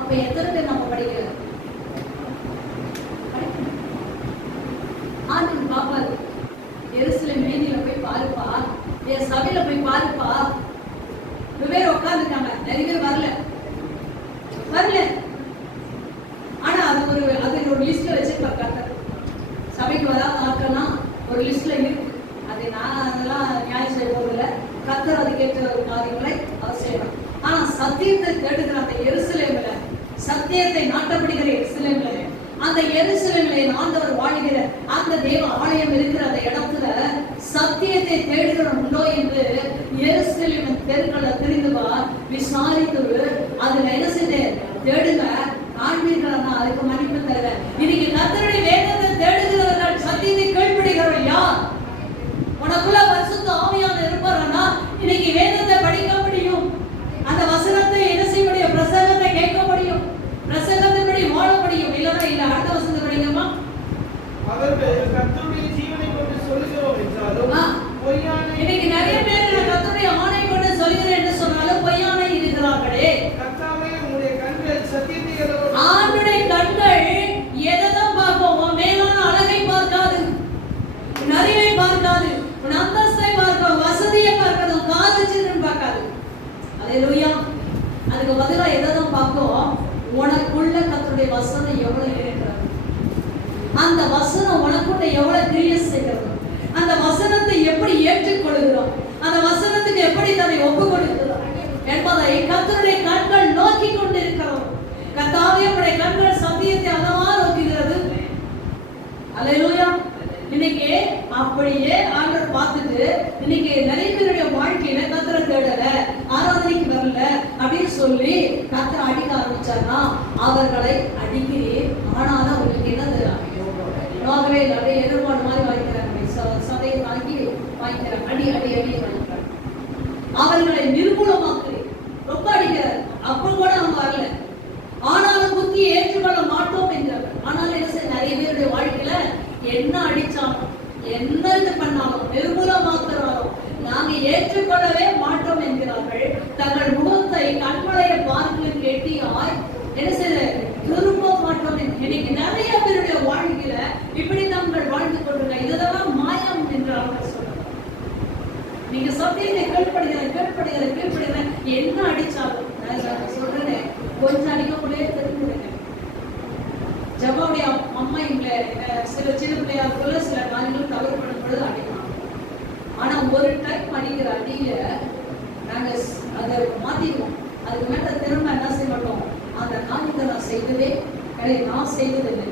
அப்ப எத்தனை பேர் நம்ம படிக்கல? ஆண்டு பாப்பாரு, எருசலேம் மேனியில போய் பாருப்பா, என் சபையில போய் பாருப்பா. பேர் உட்காந்துருக்காங்க, நிறைய பேர் வரல. ஆனா அது ஒரு லிஸ்ட்ல வச்சிருப்பார் கர்த்தர். சபைக்கு வராத ஆட்கள்லாம் ஒரு லிஸ்ட்ல இருக்கு. அதை நான் அதெல்லாம் நியாயம் செய்வதில்லை. கர்த்தர் அதுக்கேற்ற ஒரு காரியங்களை அவர் செய்யணும். ஆனா சத்தியத்தை தேடுகிற அந்த எருசலேம்ல, சத்தியத்தை நாட்டப்படுகிற எருசலேம்ல, அந்த எருசலேமில் ஆண்டவர் வாழ்கிற அந்த தேவ ஆலயம் இருக்கிற அந்த இடத்துல சத்தியத்தை தேடுகிறோம் உண்டோ என்று எருசலேமின் தெருக்களை தெரிந்துவா விசாரித்து அதுல என்ன செய்து தேடுங்க காண்பீர்களா, அதுக்கு மன்னிப்பு தருவ. இன்னைக்கு கர்த்தருடைய வேதத்தை தேடுகிறவர்கள், சத்தியத்தை கீழ்ப்படுகிறவர்கள் யார்? உனக்குள்ள பரிசுத்த ஆவியான இருப்பாரா? இன்னைக்கு வேதத்தை படிக்க முடியும், அந்த வசனத்தை என்ன செய்ய முடியும், பிரசங்கத்தை கேட்க முடியும், பிரசங்கத்தின்படி வாழ முடியும். இல்லைன்னா இல்ல, அடுத்த வசனத்தை படிக்கமா? அவர்கள் கர்த்தருடைய ஜீவனை கொண்டு சொல்லுகிறோம் என்றாலும் பொய்யான. இன்னைக்கு நிறைய பேர் கர்த்தருடைய ஆணை கொண்டு சொல்கிறேன் என்று சொன்னாலும் பொய்யான இருக்கிறார்களே. கர்த்தாவே உம்முடைய கண்கள் சத்தியத்தை ஆண்டுடைய கண்கள் எதைதான் பார்க்கும்? உன் மேலான அழகை பார்க்காது, நிறைவை பார்க்காது, உன் அந்தஸ்தை பார்க்காது, வசதியை பார்க்காது, உன் காது சின்னன்னு பார்க்காது. அல்லேலூயா. அதுக்கு பதிலா எதைதான் பார்க்கும்? உனக்குள்ள கர்த்தருடைய வசனம் எவ்வளவு இருக்கிறது, அந்த வசனம் உனக்குள்ள எவ்வளவு கிரியை செய்கிறது, அந்த வசனத்தை எப்படி ஏற்றுக்கொள்கிறோம், அந்த வசனத்துக்கு எப்படி தன்னை ஒப்பு கொடுக்கிறோம் என்பதை கர்த்தருடைய கண்கள் நோக்கி கொண்டிருக்கிறோம். கர்த்தாவே உம்முடைய கண்கள் சத்தியத்தை அதவா நோக்குகிறது. அல்லேலூயா. இன்னைக்கு அப்படியே ஆண்டவர் பார்த்துட்டு இன்னைக்கு நிறைய பேருடைய வாழ்க்கையில கர்த்தரை தேடல, ஆராதனைக்கு வரல அப்படின்னு சொல்லி கர்த்தரை அடிக்க ஆரம்பிச்சார்னா அவர்களை அடிக்கிறேன். ஆனாலும் அவங்களுக்கு என்னது நோகவே நிறைய எதிர்பாடு மாதிரி வாங்கிக்கிறாங்க, சதையை வாங்கிக்கிறாங்க, அடி அடி அடி வாங்கிக்கிறாங்க. அவர்களை நிர்மூலமாக்குறேன், ரொம்ப அடிக்கிறார். அப்ப கூட அவங்க வரல, ஆனாலும் புத்தியை ஏற்றுக்கொள்ள மாட்டோம் என்கிறார்கள். ஆனாலும் என்ன செய்ய, நிறைய பேருடைய வாழ்க்கையில என்ன அடிச்சாலும் என்ன இது பண்ணாலும் நிர்மூலமாக்குறாலும் நாங்க ஏற்றுக்கொள்ளவே மாட்டோம் என்கிறார்கள். தங்கள் முகத்தை கண்மலையை பார்க்கல கெட்டியாய் என்ன செய்ய திரும்ப மாட்டோம். இன்னைக்கு நிறைய பேருடைய வாழ்க்கையில இப்படி நாங்கள் வாழ்ந்து கொண்டிருக்க, இதெல்லாம் மாயம் என்று அவர் சொல்றாங்க. நீங்க சத்தியத்தை கீழ்ப்படுகிற என்ன அடிச்சாலும் நான் சொல்றேன், கொஞ்சம் அடிக்கக்கூடிய தெரிஞ்சுடுங்க. ஜபாவுடைய அம்மா இவங்களை சில சின்ன பிள்ளையாருக்குள்ள சில காரியங்கள் தவறு பண்ணும் பொழுது அடிக்கலாம். ஆனா ஒரு டைம் அடிக்கிற அடியில நாங்க அதை மாத்திடுவோம். அதுக்கு மேல திரும்ப என்ன செய்ய மாட்டோம், அந்த காரியத்தை நான் செய்ததே கிடையாது, நான் செய்ததில்லை.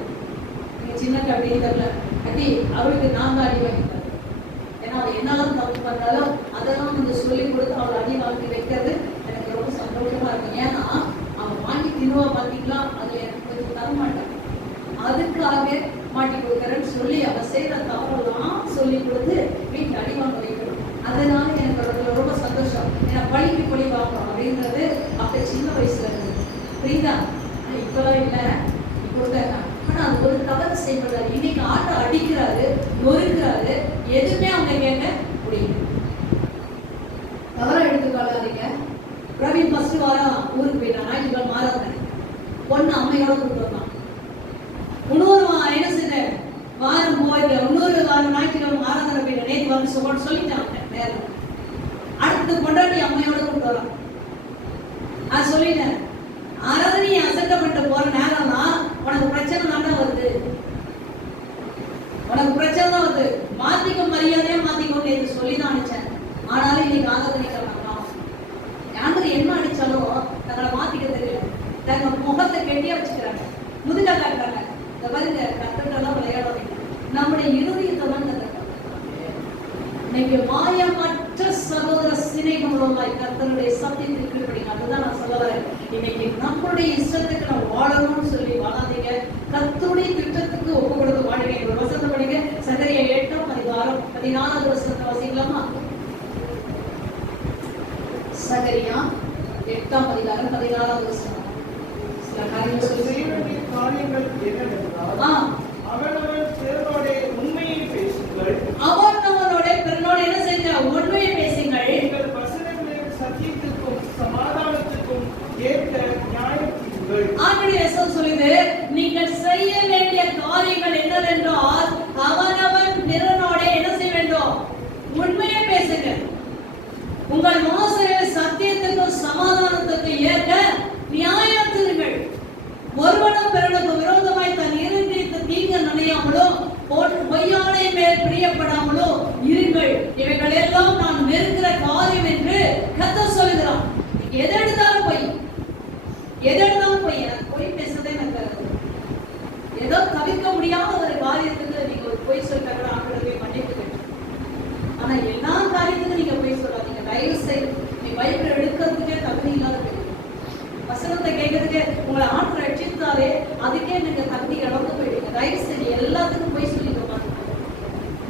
நீங்க சின்ன அப்படி தெரியல அடி அவளுக்கு நாங்க அடி வாங்கிட்டாரு. ஏன்னா அவள் என்னெல்லாம் தப்பு பண்ணாலும் அதெல்லாம் கொஞ்சம் சொல்லி கொடுத்து அவளை அடி வாங்கி வைக்கிறது எனக்கு ரொம்ப சந்தோஷமா இருக்கும். ஏன்னா அவன் வாங்கி தின்னுவா பார்த்தீங்களா, அதுல எனக்கு கொஞ்சம் தரமாட்டான், அதுக்காக மாட்டி கொடுக்குறேன்னு சொல்லி அவ செய்யற தவறெல்லாம் சொல்லி கொடுத்து வீட்டில் அடி வாங்க வைக்கணும். அதனால எனக்கு ரொம்ப சந்தோஷம். ஏன்னா பழிக்கு பழி வாங்கணும் அப்படின்றது அப்ப சின்ன வயசுல இருந்து புரியுதா. இப்பெல்லாம் இல்லை, கொடுத்தாங்க. ஆனா அது ஒரு தவறு செய்யப்படுறாரு. இன்னைக்கு ஆட்டை அடிக்கிறாரு, நொறுக்கிறாரு, எதுவுமே அவங்க கேட்க முடியும். கவலைப்படாதீங்க. பிரவீன் ஃபர்ஸ்ட் வாரம் ஊருக்கு போயிட்டான், ஞாயிற்றுக்கிழமை மாறாத பொண்ணு அம்மையோட கூப்பிட்டு வந்தான். இன்னொரு என்ன செய்த வாரம் போயிட்டு இன்னொரு வாரம் ஞாயிற்றுக்கிழமை ஆராதனை போயிட்ட நேற்று வந்து சொல்லிட்டாங்க நேரம். அடுத்து கொண்டாடி அம்மையோட கூப்பிட்டு வரான். நான் சொல்லிட்டேன், ஆராதனை அசட்டை பண்ணிட்டு போற நேரம்னா உனக்கு பிரச்சனை தானே வருது, உனக்கு பிரச்சனை தான் வருது. மாத்திக்க மரியாதையா மாத்திக்கொண்டு என்று சொல்லிதான் அடிச்சேன். ஆனாலும் இன்னைக்கு ஆராதனைக்கு வரலாம். யாரு என்ன அடிச்சாலும் தங்களை மாத்திக்க தெரியல, தங்க முகத்தை கெட்டியா வச்சுக்கிறாங்க, முதுகா காட்டுறாங்க. இந்த பாருங்க, கத்துட்டெல்லாம் விளையாடாதீங்க. நம்முடைய இருதயத்தை தான் இன்னைக்கு மாயமற்ற சகோதர சிநேகமுள்ளவர்களாய் கர்த்தருடைய சத்தியத்திற்கு கீழ்ப்படிங்க. அதுதான் நான் சொல்ல வரேன். இன்னைக்கு நம்மளுடைய இஷ்டத்துக்கு நம்ம வாழணும்னு சொல்லி வாழாதீங்க. கர்த்தருடைய திட்டத்துக்கு ஒப்பு கொடுத்து வாழுங்க. ஒரு வசனத்தை படிங்க, சகரியா 8:14 வசனத்தை வாசிக்கலாமா? சகரியா 8:14 வசனம். சில காரியங்கள் என்னவென்றால், அவனவன் பிறனோடே உண்மையை பேசுங்கள். அவனவனோட பிறனோட என்ன செய்யுங்க? உண்மையை பேசுங்கள். உங்கள் வசனங்களில் சத்தியத்துக்கும் சமாதானத்துக்கும் ஏற்ற நியாயம் தீருங்கள். ஆண்டவருடைய வசனம் சொல்லுது, நீங்கள் செய்ய வேண்டிய காரியங்கள் என்னவென்றால் அவனவன் பிறனோட என்ன செய்ய வேண்டும்? உண்மையை பேசுங்க. உங்கள் மனசில் சத்தியத்துக்கும் சமாதானத்துக்கும் ஏற்ற நியாயம் தீருங்கள். ஒருவனும் பிறனுக்கு விரோதமாய் தன் இருதயத்தை தீங்கு நினையாமலோ பொய்யானை மேல் பிரியப்படாமலோ இருங்கள். இவைகள் எல்லாம் நான் வெறுக்கிற காரியம் என்று கர்த்தர் சொல்கிறான். எதை எடுத்தாலும் பொய், எதை எடுத்தாலும் பொய். எனக்கு பொய் பேசுறதே எனக்கு ஏதோ தவிர்க்க முடியாத ஒரு காரியத்துக்கு நீங்க ஒரு பொய் சொல்லிட்டா கூட ஆண்டவரே மன்னிப்பு கேட்கும். ஆனா எல்லா காரியத்துக்கும் நீங்க பொய் சொல்லாதீங்க. தயவு செய்து நீ பைபிள் எடுக்கிறதுக்கே தகுதி இல்லாத வசனத்தை கேட்கறதுக்கு உங்களை ஆண்டு ரட்சித்தாலே அதுக்கே நீங்க தகுதி இழந்து போயிடுங்க. தயவு செய்து எல்லாத்துக்கும் போய் சொல்லிக்க மாட்டேங்க.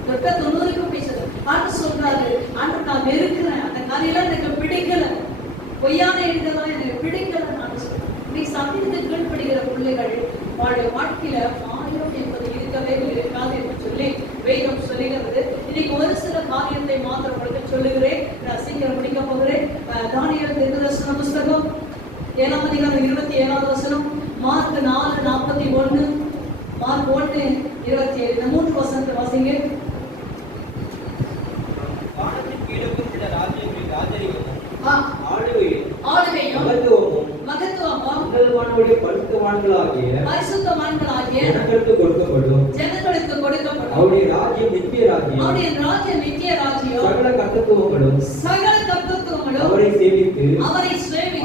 90க்கும் போய் சொல்லு. ஆண்டு சொல்றாரு, ஆண்டு நான் வெறுக்கிறேன், அந்த காரியெல்லாம் எனக்கு பிடிக்கல, பொய்யான எழுதலாம் எனக்கு பிடிக்கல. நான் சொல்றேன், நீ சத்தியத்துக்கு கீழ்ப்படுகிற பிள்ளைகள் வாழ்க்கையில மாயம் என்பது இருக்கவே இருக்காது என்று சொல்லி வேதம் சொல்லுகிறது. இன்னைக்கு ஒரு சில காரியத்தை மாத்திரம் உங்களுக்கு சொல்லுகிறேன். நான் சீக்கிரம் முடிக்க போகிறேன். தானியேல் தீர்க்கதரிசன புஸ்தகம் 7:27 வசனம், மார்க் 4:41, மார்க் 1:27. இந்த 3 வசனத்தை வாசிங்க. வானத்தின் கீழுக்கும் உள்ள ராஜ்யங்களின் ராஜரிகமும் ஆளுகையும் மகத்துவமும் உன்னதமானவருடைய பரிசுத்தவான்களாகிய ஜனங்களுக்கு கொடுக்கப்படும். அவருடைய ராஜ்யம் நித்திய ராஜ்யம். சகல கர்த்தத்துவங்களும் அவரை சேவித்து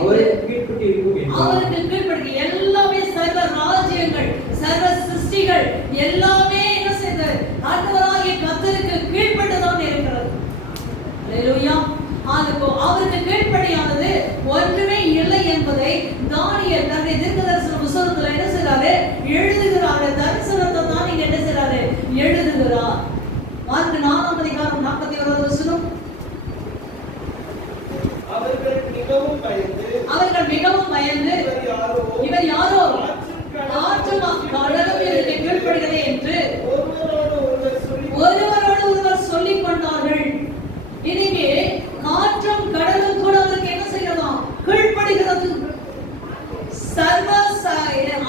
அவருக்கு கீழ்ப்பட்டு இருக்கும். அவருக்கு கீழ்ப்பட்டு எல்லாமே சர்வ ராஜ்யங்கள், சர்வ சிருஷ்டிகள் எல்லாமே என்ன செய்தது? ஆண்டவராகிய கர்த்தருக்கு கீழ்ப்பட்டுதான் இருக்கிறது. அல்லேலூயா. அவருக்கு கீழ்ப்படியானது ஒன்றுமே இல்லை என்பதை தானியேல் தன்னுடைய தீர்க்கதரிசன புத்தகத்துல என்ன செய்றாரு? எழுதுகிறாரு. தரிசனத்தை தான் நீங்க என்ன செய்றாரு? எழுதுகிறார். மார்க் 4:41 வசனம். அவர்கள் மிகவும் பயந்து இவர் யாரோ ஆற்றும் கடவுளுக்கு கீழ்ப்படுகிறதே என்று ஒருவரோடு ஒருவர் சொல்லிக் கொண்டார்கள். இன்னைக்கு காற்றும் கடலும் கூட அவருக்கு என்ன செய்யலாம்? கீழ்ப்படுகிறது. சர்வ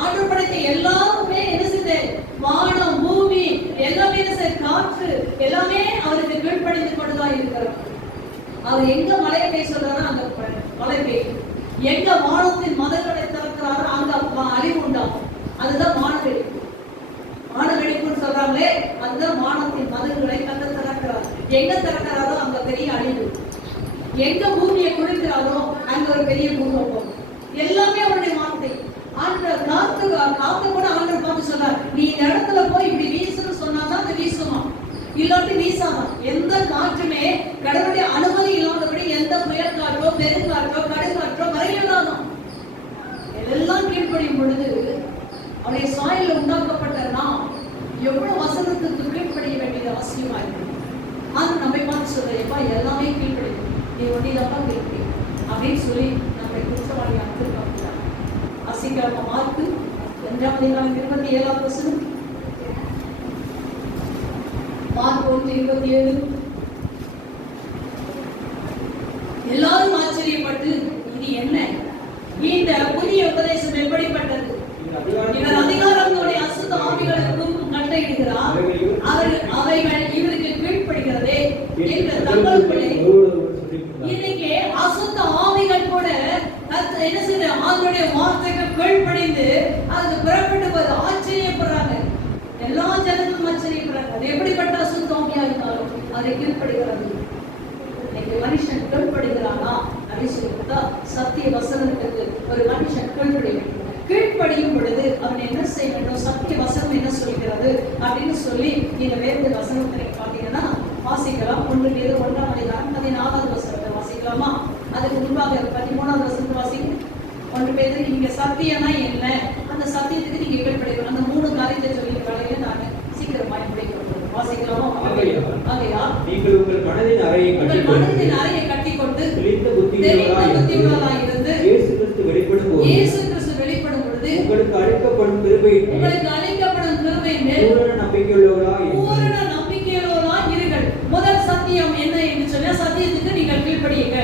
ஆண்டு படைத்த எல்லாமே என்ன செய்யுது? வானம், பூமி எல்லாமே என்ன செய்யுது? காற்று எல்லாமே அவருக்கு கீழ்ப்படிந்து கொண்டுதான் இருக்கிறது. அவர் எங்க மழையை பெய்ய சொல்றாரோ அங்க மழை பெய்யும். எங்க வானத்தின் மதங்களை திறக்கிறாரோ அங்க அழிவு உண்டாகும். அதுதான் வானவெடிப்பு. வானவெடிப்புன்னு சொல்றாங்களே, அதுதான் வானத்தின் மதங்களை கத்த திறக்கிறார். எங்க திறக்கிறாரோ அங்க பெரிய அழிவு. எங்க பூமியை குளிக்கிறாரோ அங்க ஒரு பெரிய பூகம்பம். எல்லாமே அவருடைய வார்த்தை. ஆண்டவர் காத்து கூட ஆண்டவர் பார்த்து சொன்னார், நீ இந்த இடத்துல போய் இப்படி வீசுன்னு சொன்னாதான் அது வீசுமா, இல்லாட்டி வீசாதான். எந்த காற்றுமே கடவுளுடைய அனுமதி இல்லாதபடி எந்த புயல் காற்றோ பெருங்காற்றோ கடுங்காற்றோ வரையில்லாதான். எல்லாம் கீழ்ப்படியும் பொழுது அவருடைய சாயல்ல உண்டாக்கப்பட்ட நாம் எவ்வளவு வசனத்துக்கு கீழ்ப்படிய வேண்டியது அவசியமா இருக்கு. ஆனா நம்மை பார்த்து சொல்றேப்பா எல்லாமே கீழ்ப்படியும், நீ ஒன்றிதான் கீழ்ப்படி அப்படின்னு சொல்லி நம்மை குற்றவாளி அனுப்பியிருக்காங்க. அசிங்கமா மார்க்கு 2:27 வசனம். மார்க் 1:27. எல்லாரும் ஆச்சரியப்பட்டு இது என்ன, இந்த புதிய உபதேசம் எப்படிப்பட்டது, இவர் அதிகாரத்தோட அசுத்த ஆவிகளுக்கும் கட்டளையிடுகிறார், அவைகள் இவருக்கு கீழ்ப்படுகிறதே என்று தங்களுக்குள்ளே. இன்னைக்கு அசுத்த ஆவிகள் கூட என்ன செய்ய அவருடைய வார்த்தைக்கு கீழ்ப்படிந்து அதுக்கு புறப்பட்டு போது ஆச்சரியப்படுறாங்க. எல்லா ஜனங்களும் ஆச்சரியப்படுறாங்க. அது எப்படிப்பட்ட அசுத்த ஆவியா இருந்தாலும் அதை கீழ்ப்படுகிறது. இன்னைக்கு மனுஷன் கீழ்ப்படுகிறானா அப்படின்னு சொல்லிட்டா சத்திய வசனத்துக்கு ஒரு மனுஷன் கீழ்ப்படியும் பொழுது அவன் என்ன செய்ய வேண்டும், சத்திய வசனம் என்ன சொல்கிறது அப்படின்னு சொல்லி இந்த வேத வசனத்தை பார்த்தீங்கன்னா வாசிக்கலாம். 1 அதிகாரம் 14வது வசனத்தை வாசிக்கலாமா? அதுக்கு முன்பாக 13வது வசனத்தை வாசிக்க. 1 பேதுரு நீங்க சத்தியம்னா என்ன, அந்த சத்தியத்துக்கு நீங்க கீழ்ப்படிக்கணும். அந்த 3 காரியத்தை சொல்லி வேலையில நான் சீக்கிரமாய் முடிக்கிறேன். வாசிக்கலாமா? ஆகையால் நீங்கள் உங்கள் மனதின் அறையை கட்டிக்கொண்டு தெளிந்த புத்தியுள்ளவராய் இருந்து இயேசு கிறிஸ்து வெளிப்படும் பொழுது உங்களுக்கு அளிக்கப்படும் கிருபையின் மேல் பூரண நம்பிக்கையுள்ளவராய் இருங்கள். முதல் சத்தியம் என்ன என்று சொன்னா, சத்தியத்துக்கு நீங்கள் கீழ்ப்படியுங்க.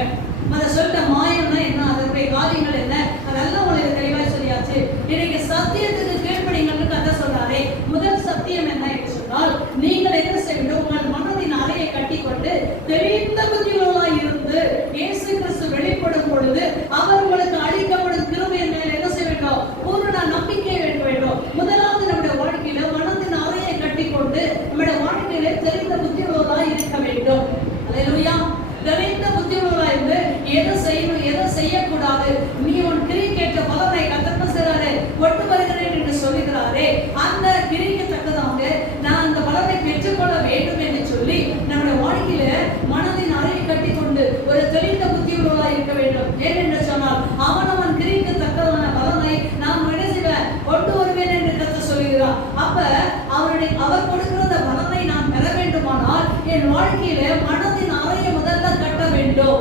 அதை சொல்லிட்ட மாயம்னா என்ன, அதனுடைய காரியங்கள் என்ன, அதெல்லாம் உங்களுக்கு தெளிவாய் சொல்லியாச்சு. இன்னைக்கு சத்தியத்துக்கு கீழ்ப்படிங்கன்னு கதை சொல்றாரே. முதல் சத்தியம் என்ன என்று சொன்னால், நீங்கள் என்ன செய்யணும், உங்கள் மனதின் அறையை கட்டிக்கொண்டு தெளிந்த புத்தியுள்ளவராய் இருந்து இயேசு கிறிஸ்து வெளிப்படும் பொழுது அவர் உங்களுக்கு அளிக்கப்படும் கிருபையின் மேல் என்ன செய்ய வேண்டும், பூரண நம்பிக்கை வைக்க வேண்டும். முதலாவது நம்முடைய வாழ்க்கையில மனதின் அறையை கட்டிக்கொண்டு நம்முடைய வாழ்க்கையில தெளிந்த புத்தியுள்ளவராய் இருக்க வேண்டும். அல்லேலூயா. தெளிந்த புத்தியுள்ளவராய் இருந்து எதை செய்யணும் எதை செய்யக்கூடாது, நீ உன் கிரிக்கேற்ற பலனை கத்தன செய்றாரே கொண்டு வருகிறேன் என்று சொல்லுகிறாரே, அந்த கிரிக்கு தக்கதாக நான் அந்த பலனை பெற்றுக்கொள்ள வேண்டும் என்று சொல்லி நம்முடைய வாழ்க்கையில மனதின் அறையை கட்டிக்கொண்டு ஒரு தெளிந்த புத்தியுள்ளவராய் இருக்க வேண்டும். ஏனென்று சொன்னால் அவனவன் கிரிக்கு தக்கதான பலனை நாம் என்ன செய்வேன் கொண்டு வருவேன் என்று கத்த சொல்லுகிறார். அப்ப அவர் கொடுக்கிற அந்த பலனை நான் பெற வேண்டுமானால் என் வாழ்க்கையில மனதின் அறையை முதல்ல கட்ட வேண்டும்.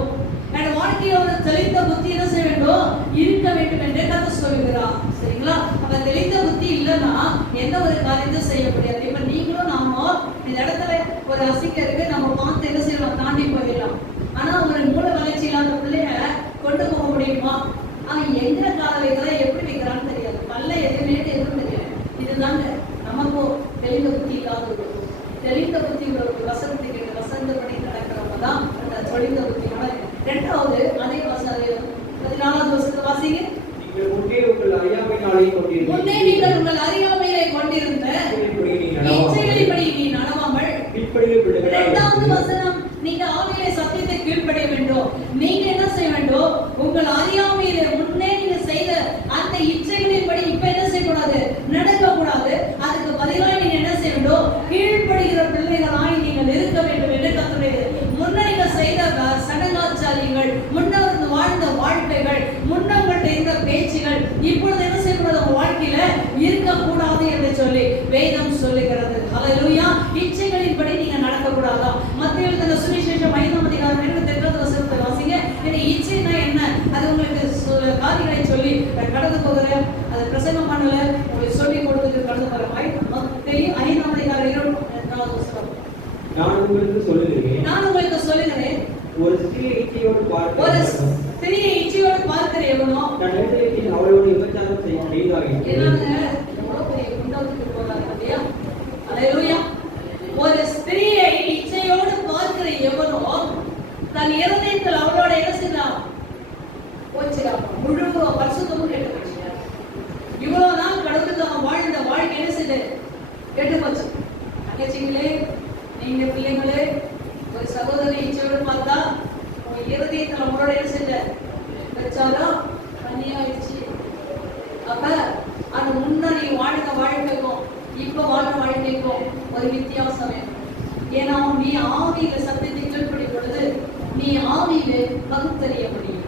என் வாழ்க்கையில ஒரு தெளிந்த புத்தி என்ன செய்ய வேண்டும், இருக்க வேண்டும் என்று கத்த சொல்லுகிறார். சரிங்களா? அப்ப தெளிந்த புத்தி இல்லைன்னா எந்த ஒரு காரியத்தை செய்ய முடியாது. இப்ப நீங்களும் நாம இந்த இடத்துல ஒரு அசிக்கருக்கு நம்ம பார்த்து என்ன செய்யலாம், தாண்டி போயிடலாம். ஆனா ஒரு மூல வளர்ச்சி இல்லாத பிள்ளைய கொண்டு போக முடியுமா? அவன் எங்க கால வைக்கிறான் எப்படி வைக்கிறான்னு தெரியாது, பல்ல எதுவுமே எதுவும் தெரியாது. இதுதாங்க நமக்கு தெளிந்த புத்தி இல்லாத. தெளிந்த புத்தி ஒரு வசனத்தை கேட்டு வசந்தபடி நடக்கிறவங்க தான் அந்த தெளிந்த புத்தியோட. இரண்டாவது அதே 14வது வசனத்தை வாசிங்க. முன்னே நீங்கள் உங்கள் அறியாமையை கொண்டிருந்த இச்சைகளின்படி நீ நடவாமல். இரண்டாவது வசனம், நீங்க ஆவியிலே சத்தியத்தை கீழ்ப்படிய வேண்டும். நீங்க என்ன செய்ய வேண்டும், உங்கள் அறியாமையிலே முன்னே நீங்க செய்த அந்த இச்சைகளின்படி இப்ப என்ன செய்யக்கூடாது, நடக்க கூடாது. அதுக்கு பதிலாக நீங்க என்ன செய்ய வேண்டும், கீழ்ப்படுகிற பிள்ளைகளாய் நீங்கள் இருக்க வேண்டும் என்று கத்துடையது. முன்ன நீங்க செய்த சடங்காச்சாரியங்கள், முன்னவர்கள் வாழ்ந்த வாழ்க்கைகள், முன்னவங்கள்ட்ட இருந்த பேச்சுகள் இப்பொழுது என்ன செய்யக்கூடாது, உங்க வாழ்க்கையில இருக்கக்கூடாது என்று சொல்லி வேதம் சொல்லுகிறது. ஹல்லேலூயா. இச்சைகளின்படி நீங்க நடக்கக்கூடாதா? மத்தேயு எழுதின சுவிசேஷம் 5ஆம் அதிகாரம் 28வது வசனத்தை வாசிங்க. இந்த இச்சைனா என்ன, அது உங்களுக்கு காரியங்களை சொல்லி கடந்து போகிறேன், அது பிரசங்கம் பண்ணல, உங்களுக்கு சொல்லி கொடுத்துட்டு கடந்து போறேன். மத்தேயு 5ஆம் அதிகாரம் 28வது வசனம். நான் உங்களுக்கு சொல்லுகிறேன், ஒரு ஸ்திரியை இச்சையோடு பார்க்கிற எவனோ தன் இடத்தில் அவளோடு விபச்சாரம் செய்தார்கள். அல்லேலூயா. ஒரு ஸ்திரியை இச்சையோடு பார்க்கிற எவனோ தன் இருதயத்தில் அவளோட என்ன செய்தான், போச்சுறான், முழு பரிசுத்தமும் கெட்டு போச்சு. இவ்வளவு நாள் கடவுளுக்காக வாழ்ந்த வாழ்க்கை என்ன செய்து கெட்டு போச்சு. தங்கச்சிங்களே, நீங்க பிள்ளைங்களே, ஒரு சகோதரி இச்சையோடு பார்த்தா உங்க இருதயத்தில் அவளோட என்ன செய்த வச்சாலும் பண்ணியாயிடுச்சு. அப்ப அந்த முன்னாடி வாழ்ந்த வாழ்க்கைக்கும் இப்ப வாழ்ற வாழ்க்கைக்கும் ஒரு வித்தியாசம் வேணும். ஏன்னா நீ ஆவியில சத்தியத்தை கீழ்ப்படியும் பொழுது நீ ஆவியில பகுத்தறிய முடியும்.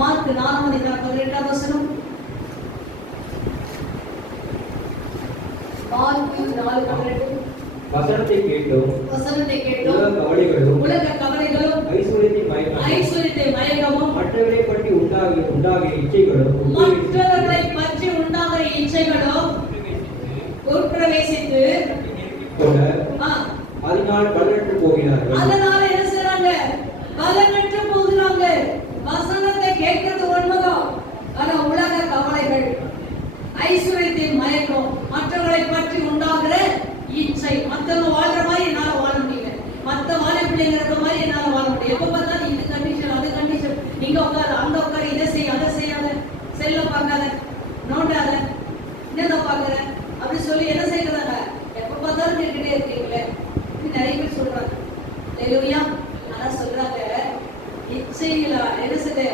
மார்க் 4ஆம் அதிகாரம் 18வது வசனம். மார்க் 4:18. வசனத்தை கேட்டோம் உலக கவலைகளும் ஐஸ்வரியத்தை மயக்கமும் மற்றவர்களை பற்றி உண்டாகிற இச்சைகளும் உட்பிரவேசித்து அதனால் பலனற்று போகிறார்கள். அதனால என்ன செய்றாங்க, பலனற்று போகிறாங்க. ஐஸ்வர்யத்தின் மயக்கம், மற்றவர்களை பற்றி உண்டாகிற இச்சை. மற்றவங்க வாழ்ற மாதிரி என்னால வாழ முடியல, மத்த வாழை பிள்ளைங்க இருக்க மாதிரி என்னால வாழ முடியும். எப்ப பார்த்தாலும் இது கண்டிஷன் அது கண்டிஷன், இங்க உட்காரு அங்க உட்காரு, இதை செய்ய அதை செய்யாத, செல்ல பார்க்காத, நோண்டாத, என்னதான் பாக்குற அப்படி சொல்லி என்ன செய்யறாங்க, எப்ப பார்த்தாலும் கேட்டுட்டே இருக்கீங்களே. இது நிறைய பேர் சொல்றாங்க. ஹல்லேலூயா. ஆனா சொல்றாங்க இச்சையில என்ன செய்ய,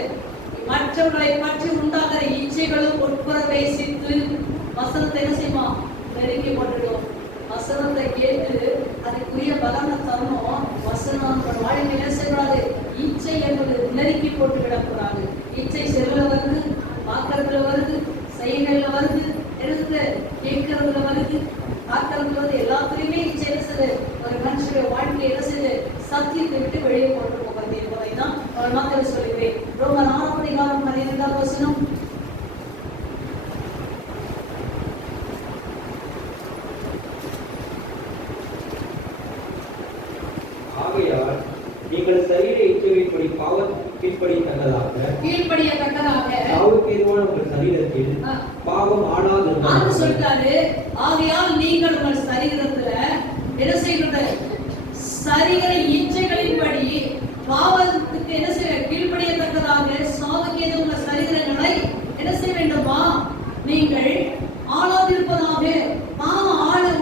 மற்றவர்களை பற்றி உண்டாகிற இச்சைகளும் உட்புறவேசித்து வசனத்தை என்ன செய்யுமா, நெருங்கி போட்டுடும். வசனத்தை கேட்டு அதுக்குரிய பலனை தரணும். வசனம் வாழ்க்கை என்ன செய்யக்கூடாது, இச்சை என்பது நெருக்கி போட்டு விடக்கூடாது. இச்சை செல்ல வருது, பார்க்கறதுல வருது, செய்கையில வருது, எழுதுல கேட்கறதுல வருது, பார்க்கறதுல வருது, எல்லாத்துலயுமே இச்சை என்ன செய்யுது, ஒரு மனுஷனுடைய வாழ்க்கை என்ன செய்யுது, சத்தியத்தை விட்டு வெளியே கொண்டு போகிறது என்பதை தான் அவர் மக்கள் சொல்லுவேன். ரோமர் 6:12 வசனம். ஆகையால் நீங்கள் சரீர இச்சையின்படி கீழ்ப்படியத்தக்கதாக சாவுக்கு ஏதுவான உங்கள் சரீரத்தில் பாவம் ஆடாது சொல்லிட்டாரு. ஆகையால் நீங்கள் உங்கள் சரீரத்துல என்ன செய்யறது, சரீர இச்சைகளின்படி பாவத்துக்கு என்ன செய்ய